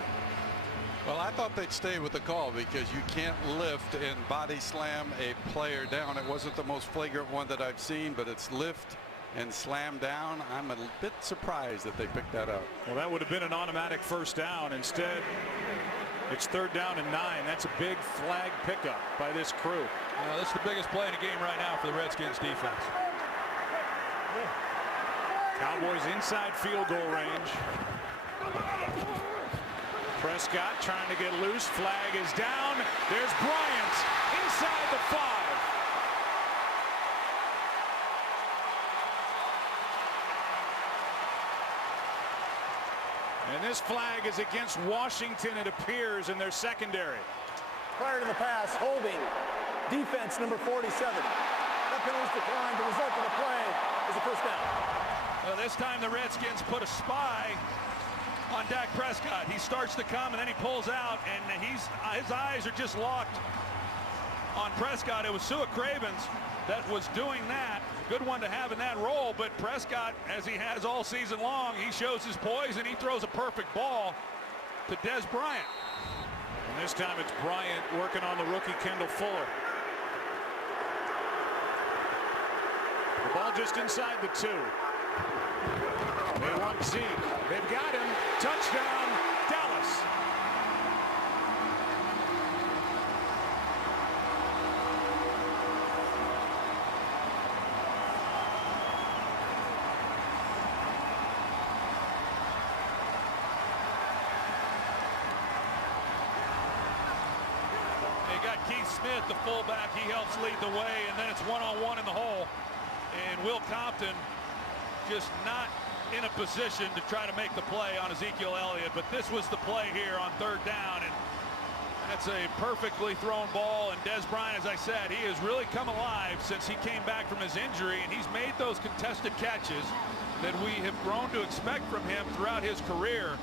Well, I thought they'd stay with the call because you can't lift and body slam a player down. It wasn't the most flagrant one that I've seen, but it's lift and slam down. I'm a bit surprised that they picked that up. Well, that would have been an automatic first down. Instead, it's 3rd down and 9. That's a big flag pickup by this crew. This is the biggest play in the game right now for the Redskins defense. Cowboys inside field goal range. Prescott trying to get loose. Flag is down. There's Bryant inside the 5. And this flag is against Washington, it appears, in their secondary. Prior to the pass, holding, defense number 47. That penalty is declined. The result of the play is a first down. Well, this time the Redskins put a spy on Dak Prescott. He starts to come and then he pulls out, and his eyes are just locked on Prescott. It was Sua Cravens that was doing that. Good one to have in that role, but Prescott, as he has all season long, he shows his poise and he throws a perfect ball to Des Bryant. And this time it's Bryant working on the rookie Kendall Fuller. The ball just inside the 2. They want Zeke. They've got him. Touchdown, Dallas. They got Keith Smith, the fullback. He helps lead the way, and then it's one-on-one in the hole. And Will Compton just not in a position to try to make the play on Ezekiel Elliott, but this was the play here on 3rd down, and that's a perfectly thrown ball. And Des Bryant, as I said, he has really come alive since he came back from his injury, and he's made those contested catches that we have grown to expect from him throughout his career.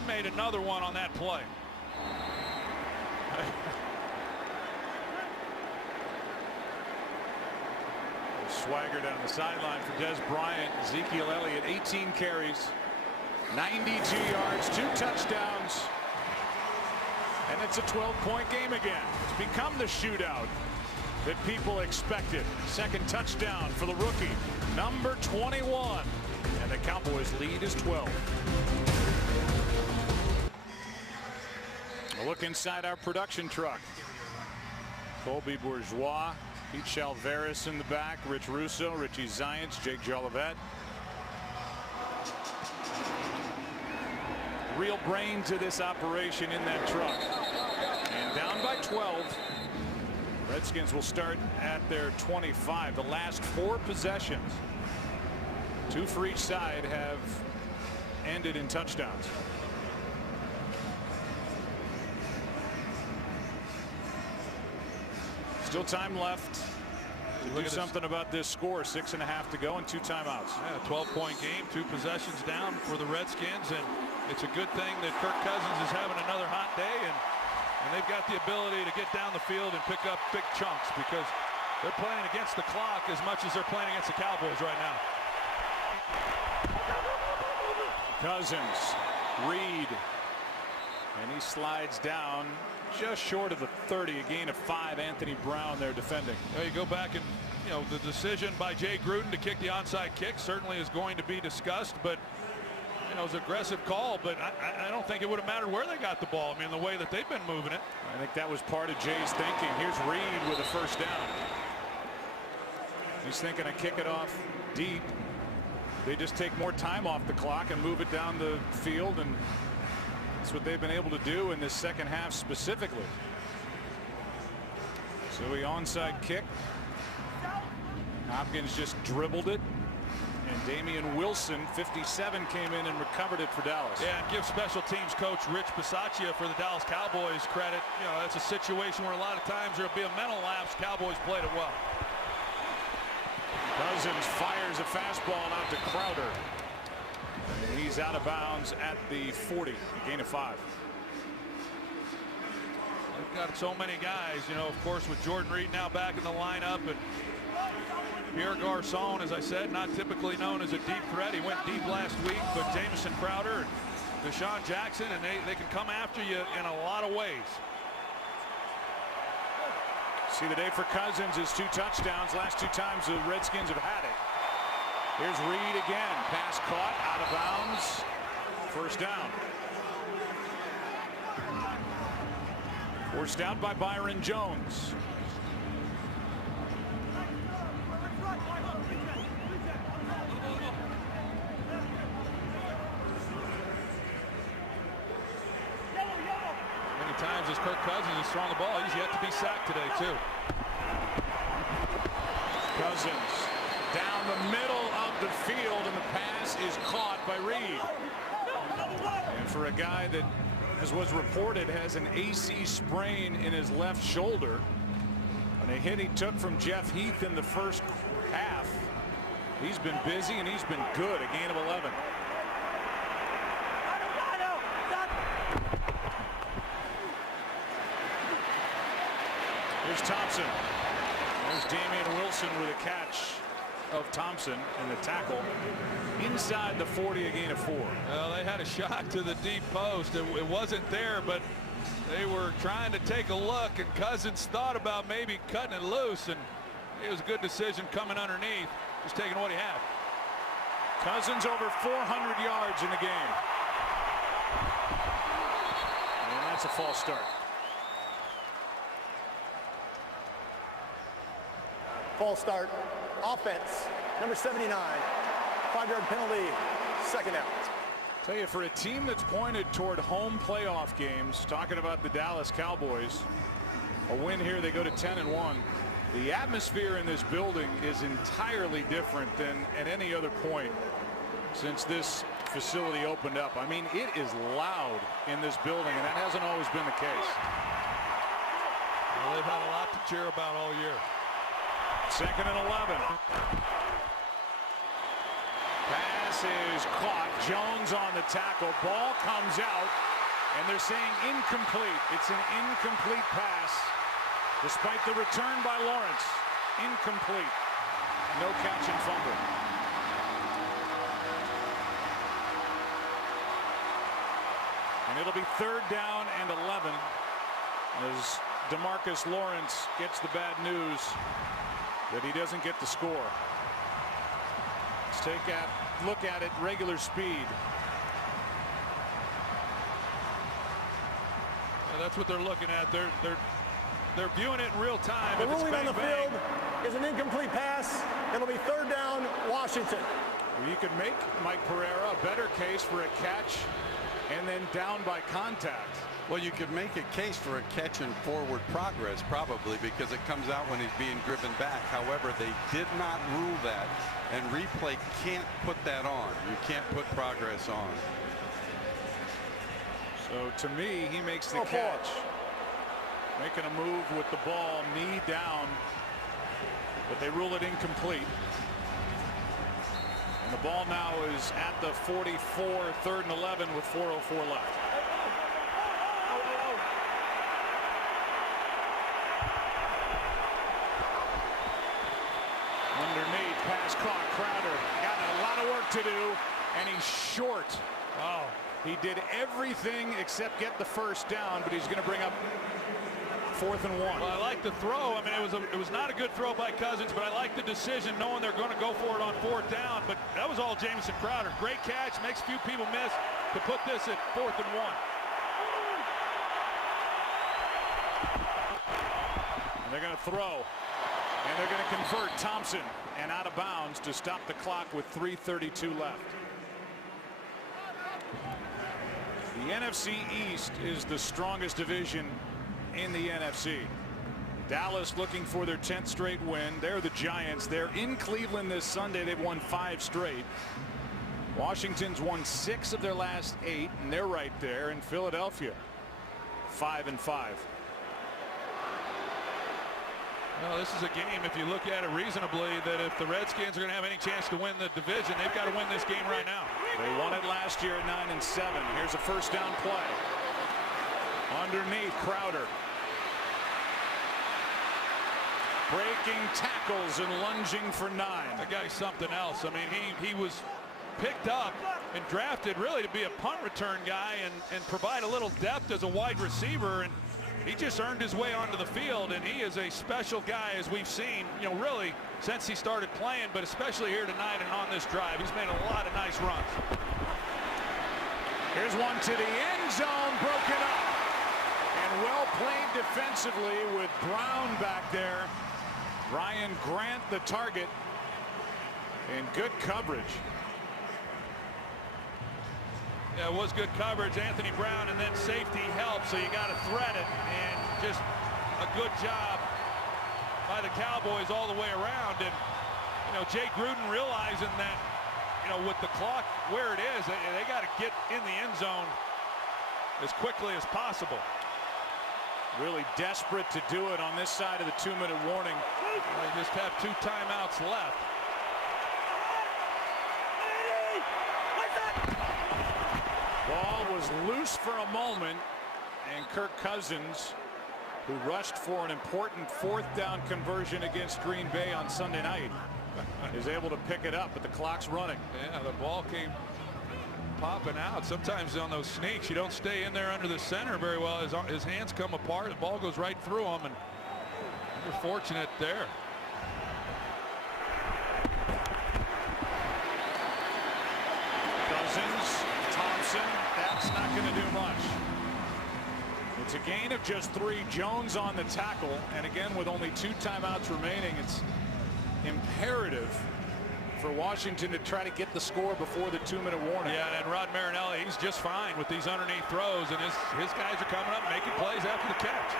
He made another one on that play. Swagger down the sideline for Des Bryant. Ezekiel Elliott, 18 carries, 92 yards, 2 touchdowns. And it's a 12-point game again. It's become the shootout that people expected. Second touchdown for the rookie, number 21. And the Cowboys lead is 12. A look inside our production truck. Colby Bourgeois, Pete Chalveris in the back, Rich Russo, Richie Zients, Jake Jolivet. Real brain to this operation in that truck. And down by 12. Redskins will start at their 25. The last 4 possessions, 2 for each side, have ended in touchdowns. Still time left to do something about this score. 6.5 to go and 2 timeouts. Yeah, 12-point game, 2 possessions down for the Redskins, and it's a good thing that Kirk Cousins is having another hot day, and they've got the ability to get down the field and pick up big chunks because they're playing against the clock as much as they're playing against the Cowboys right now. Cousins, Reed, and he slides down just short of the 30, a gain of 5. Anthony Brown there defending. Well, you go back and, you know, the decision by Jay Gruden to kick the onside kick certainly is going to be discussed, but, you know, it was an aggressive call, but I don't think it would have mattered where they got the ball. I mean, the way that they've been moving it. I think that was part of Jay's thinking. Here's Reed with a first down. He's thinking to kick it off deep. They just take more time off the clock and move it down the field, and that's what they've been able to do in this second half specifically. So he onside kick. Hopkins just dribbled it. And Damian Wilson, 57, came in and recovered it for Dallas. Yeah, and give special teams coach Rich Bisaccia for the Dallas Cowboys credit. You know, that's a situation where a lot of times there'll be a mental lapse. Cowboys played it well. Cousins fires a fastball out to Crowder. And he's out of bounds at the 40, a gain of 5. They've got so many guys, you know, of course, with Jordan Reed now back in the lineup, and Pierre Garçon, as I said, not typically known as a deep threat. He went deep last week, but Jamison Crowder and Deshaun Jackson, and they can come after you in a lot of ways. See, the day for Cousins is 2 touchdowns. Last 2 times the Redskins have had it. Here's Reed again. Pass caught, out of bounds. First down. Forced out by Byron Jones. Many times as Kirk Cousins has thrown the ball, he's yet to be sacked today, too. Cousins down the middle of the field, and the pass is caught by Reed. And for a guy that, as was reported, has an AC sprain in his left shoulder, and a hit he took from Jeff Heath in the first half, He's been busy and he's been good. A gain of 11. Here's Thompson. There's Damian Wilson with a catch of Thompson and the tackle inside the 40, a gain of 4. Well, they had a shot to the deep post. It wasn't there, but they were trying to take a look, and Cousins thought about maybe cutting it loose, and it was a good decision coming underneath, just taking what he had. Cousins over 400 yards in the game. And that's a false start. False start. Offense. Number 79. 5-yard penalty. Second out. Tell you, for a team that's pointed toward home playoff games, talking about the Dallas Cowboys, a win here, they go to 10-1. The atmosphere in this building is entirely different than at any other point since this facility opened up. I mean, it is loud in this building, and that hasn't always been the case. Well, they've had a lot to cheer about all year. 2nd and 11. Pass is caught. Jones on the tackle. Ball comes out, and they're saying incomplete. It's an incomplete pass, despite the return by Lawrence. Incomplete. No catch and fumble. And it'll be 3rd down and 11 as DeMarcus Lawrence gets the bad news that he doesn't get the score. Let's take a look at it regular speed. Yeah, that's what they're looking at. They're viewing it in real time. The ruling on the field is an incomplete pass. It'll be 3rd down, Washington. You could make Mike Pereira a better case for a catch and then down by contact. Well, you could make a case for a catch and forward progress, probably, because it comes out when he's being driven back. However, they did not rule that, and replay can't put that on. You can't put progress on. So to me, he makes the catch, making a move with the ball, knee down, but they rule it incomplete. And the ball now is at the 44, 3rd and 11 with 4:04 left. Underneath, pass caught. Crowder got a lot of work to do, and he's short. Wow. He did everything except get the 1st down, but he's going to bring up 4th and 1. Well, I like the throw. I mean, it was not a good throw by Cousins, but I like the decision, knowing they're going to go for it on 4th down. But that was all Jamison Crowder. Great catch, makes a few people miss to put this at 4th and 1. And they're going to throw, and they're going to convert. Thompson, and out of bounds to stop the clock with 3:32 left. The NFC East is the strongest division in the NFC. Dallas looking for their 10th straight win. They're the Giants. They're in Cleveland this Sunday. They've won 5 straight. Washington's won 6 of their last 8, and they're right there. In Philadelphia, 5-5. Well, this is a game, if you look at it reasonably, that if the Redskins are going to have any chance to win the division, they've got to win this game right now. They won it last year at 9-7. Here's a 1st down play. Underneath, Crowder. Breaking tackles and lunging for 9. That guy's something else. I mean, he was picked up and drafted really to be a punt return guy and provide a little depth as a wide receiver, and he just earned his way onto the field, and he is a special guy, as we've seen, really since he started playing, but especially here tonight and on this drive. He's made a lot of nice runs. Here's one to the end zone, broken up, and well played defensively with Brown back there. Ryan Grant the target, and good coverage. Yeah, it was good coverage. Anthony Brown, and then safety help, so you got to thread it, and just a good job by the Cowboys all the way around. And Jay Gruden realizing that with the clock where it is, they got to get in the end zone as quickly as possible. Really desperate to do it on this side of the 2-minute warning. They just have 2 timeouts left. Ball was loose for a moment, and Kirk Cousins, who rushed for an important 4th down conversion against Green Bay on Sunday night, is able to pick it up, but the clock's running. Yeah, the ball came popping out. Sometimes on those sneaks, you don't stay in there under the center very well. His hands come apart, the ball goes right through him, and you're fortunate there. Cousins, Thompson, that's not going to do much. It's a gain of just 3. Jones on the tackle, and again with only 2 timeouts remaining, it's imperative for Washington to try to get the score before the 2-minute warning. Yeah, and Rod Marinelli, he's just fine with these underneath throws, and his guys are coming up making plays after the catch.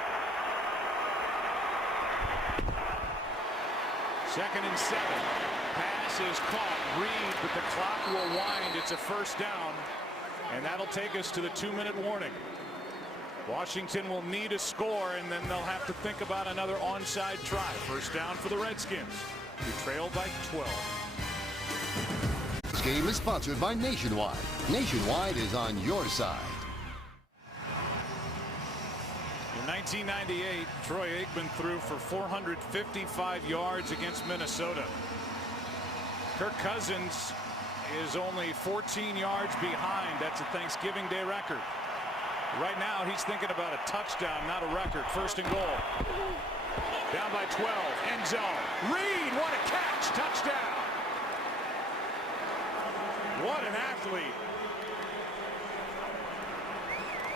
2nd and 7. Pass is caught. Reed, but the clock will wind. It's a 1st down, and that'll take us to the 2-minute warning. Washington will need a score, and then they'll have to think about another onside try. 1st down for the Redskins, who trail by 12. This game is sponsored by Nationwide. Nationwide is on your side. In 1998, Troy Aikman threw for 455 yards against Minnesota. Kirk Cousins is only 14 yards behind. That's a Thanksgiving Day record. Right now, he's thinking about a touchdown, not a record. 1st and goal. Down by 12. End zone. Reed, what a catch. Touchdown. What an athlete.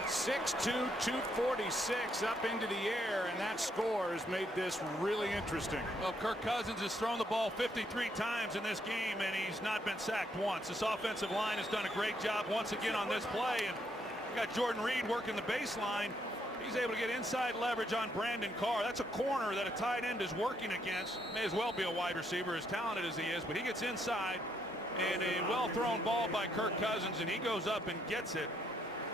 6'2", 246 up into the air, and that score has made this really interesting. Well, Kirk Cousins has thrown the ball 53 times in this game, and he's not been sacked once. This offensive line has done a great job once again on this play, and you got Jordan Reed working the baseline. He's able to get inside leverage on Brandon Carr. That's a corner that a tight end is working against. May as well be a wide receiver, as talented as he is, but he gets inside, and a well-thrown ball by Kirk Cousins, and he goes up and gets it.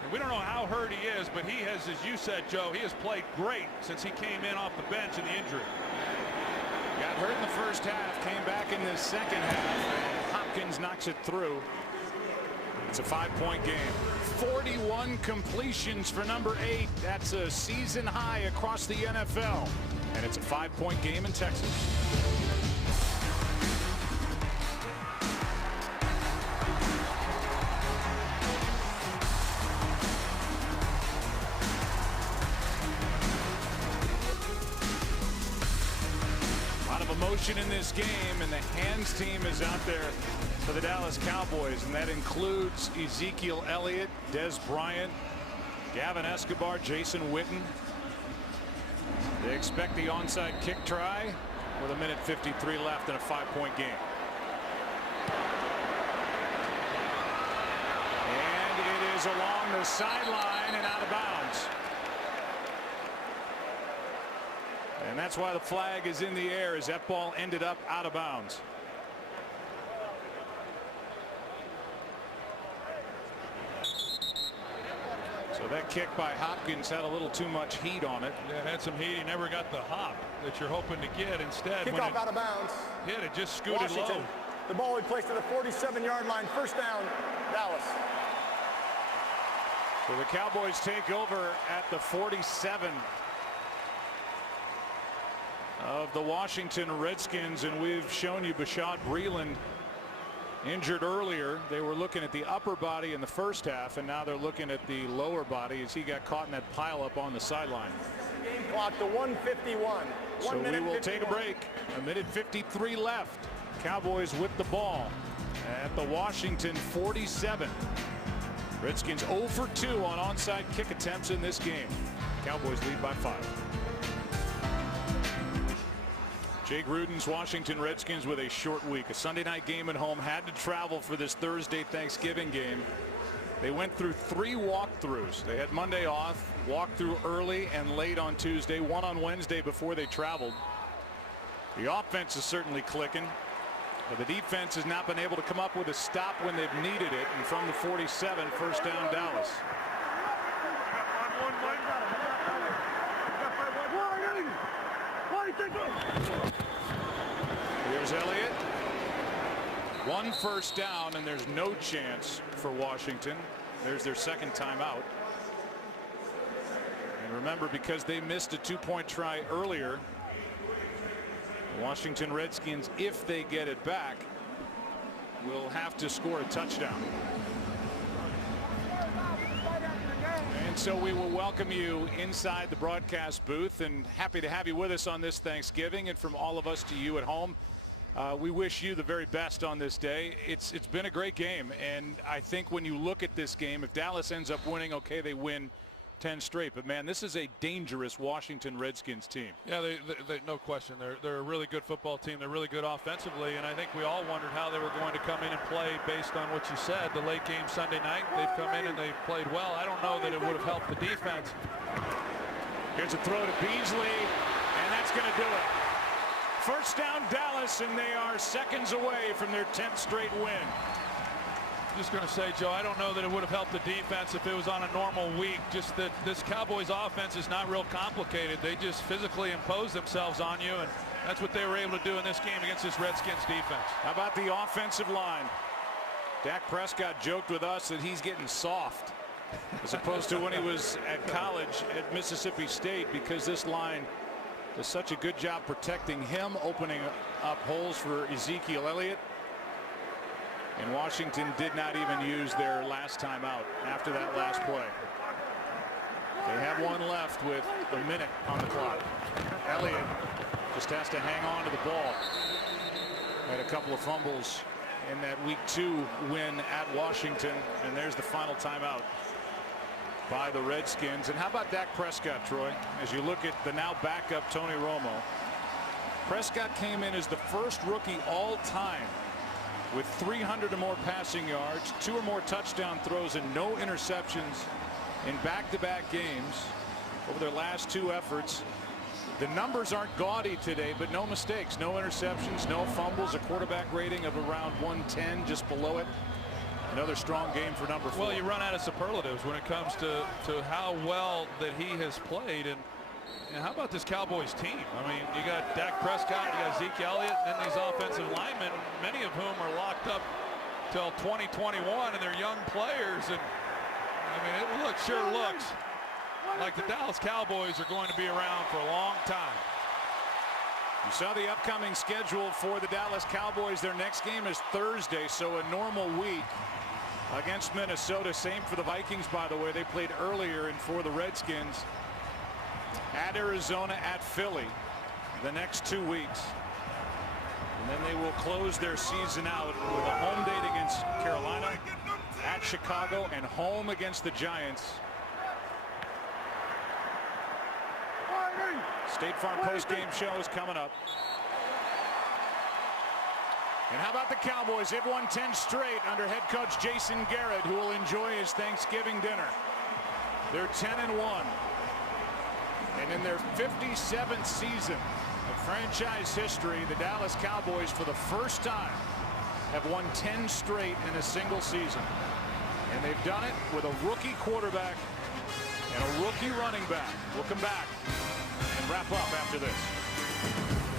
And we don't know how hurt he is, but he has, as you said, Joe, he has played great since he came in off the bench in the injury. Got hurt in the 1st half, came back in the 2nd half, and Hopkins knocks it through. It's a 5-point game. 41 completions for number 8. That's a season high across the NFL. And it's a 5-point game in Texas. Emotion in this game, and the hands team is out there for the Dallas Cowboys, and that includes Ezekiel Elliott, Des Bryant, Gavin Escobar, Jason Witten. They expect the onside kick try with 1:53 left in a 5-point game. And it is along the sideline and out of bounds. And that's why the flag is in the air, as that ball ended up out of bounds. So that kick by Hopkins had a little too much heat on it. Yeah, it had some heat. He never got the hop that you're hoping to get. Instead, kickoff out of bounds. Hit it, just scooted Washington. low. The ball we placed at the 47-yard line. 1st down, Dallas. So the Cowboys take over at the 47 of the Washington Redskins, and we've shown you Bashaud Breeland injured earlier. They were looking at the upper body in the 1st half, and now they're looking at the lower body as he got caught in that pileup on the sideline. Game clock to 1:51. So we will take a break. 1:53 left. Cowboys with the ball at the Washington 47. Redskins 0 for 2 on onside kick attempts in this game. Cowboys lead by 5. Jay Gruden's Washington Redskins with a short week. A Sunday night game at home, had to travel for this Thursday Thanksgiving game. They went through 3 walkthroughs. They had Monday off, walked through early and late on Tuesday, one on Wednesday before they traveled. The offense is certainly clicking, but the defense has not been able to come up with a stop when they've needed it. And from the 47, 1st down Dallas. Here's Elliott. One first down, and there's no chance for Washington. There's their second timeout. And remember, because they missed a 2-point try earlier, Washington Redskins, if they get it back, will have to score a touchdown. And so we will welcome you inside the broadcast booth, and happy to have you with us on this Thanksgiving. And from all of us to you at home, we wish you the very best on this day. It's been a great game, and I think when you look at this game, if Dallas ends up winning, okay, they win 10 straight. But man, this is a dangerous Washington Redskins team. Yeah, they no question. They're a really good football team. They're really good offensively, and I think we all wondered how they were going to come in and play based on what you said. The late game Sunday night, they've come in and they've played well. I don't know that it would have helped the defense. Here's a throw to Beasley, and that's going to do it. First down Dallas, and they are seconds away from their 10th straight win. Just going to say, Joe, I don't know that it would have helped the defense if it was on a normal week. Just that this Cowboys offense is not real complicated. They just physically impose themselves on you, and that's what they were able to do in this game against this Redskins defense. How about the offensive line? Dak Prescott joked with us that he's getting soft as opposed to when he was at college at Mississippi State, because this line does such a good job protecting him, opening up holes for Ezekiel Elliott. And Washington did not even use their last time out after that last play. They have one left with a minute on the clock. Elliott just has to hang on to the ball. Had a couple of fumbles in that Week 2 win at Washington, and there's the final timeout by the Redskins. And how about Dak Prescott, Troy? As you look at the now backup Tony Romo, Prescott came in as the first rookie all time with 300 or more passing yards, 2 or more touchdown throws, and no interceptions in back-to-back games over their last 2 efforts. The numbers aren't gaudy today, but no mistakes, no interceptions, no fumbles, a quarterback rating of around 110, just below it. Another strong game for number 4. Well, you run out of superlatives when it comes to how well that he has played. And how about this Cowboys team? I mean, you got Dak Prescott, you got Zeke Elliott, and then these offensive linemen, many of whom are locked up till 2021, and they're young players. And I mean, it sure looks like the Dallas Cowboys are going to be around for a long time. You saw the upcoming schedule for the Dallas Cowboys. Their next game is Thursday, so a normal week against Minnesota. Same for the Vikings, by the way. They played earlier, and for the Redskins, at Arizona, at Philly the next 2 weeks. And then they will close their season out with a home date against Carolina, at Chicago, and home against the Giants. State Farm post-game show is coming up. And how about the Cowboys? They've won 10 straight under head coach Jason Garrett, who will enjoy his Thanksgiving dinner. They're 10-1. And in their 57th season of franchise history, the Dallas Cowboys, for the first time, have won 10 straight in a single season. And they've done it with a rookie quarterback and a rookie running back. We'll come back and wrap up after this.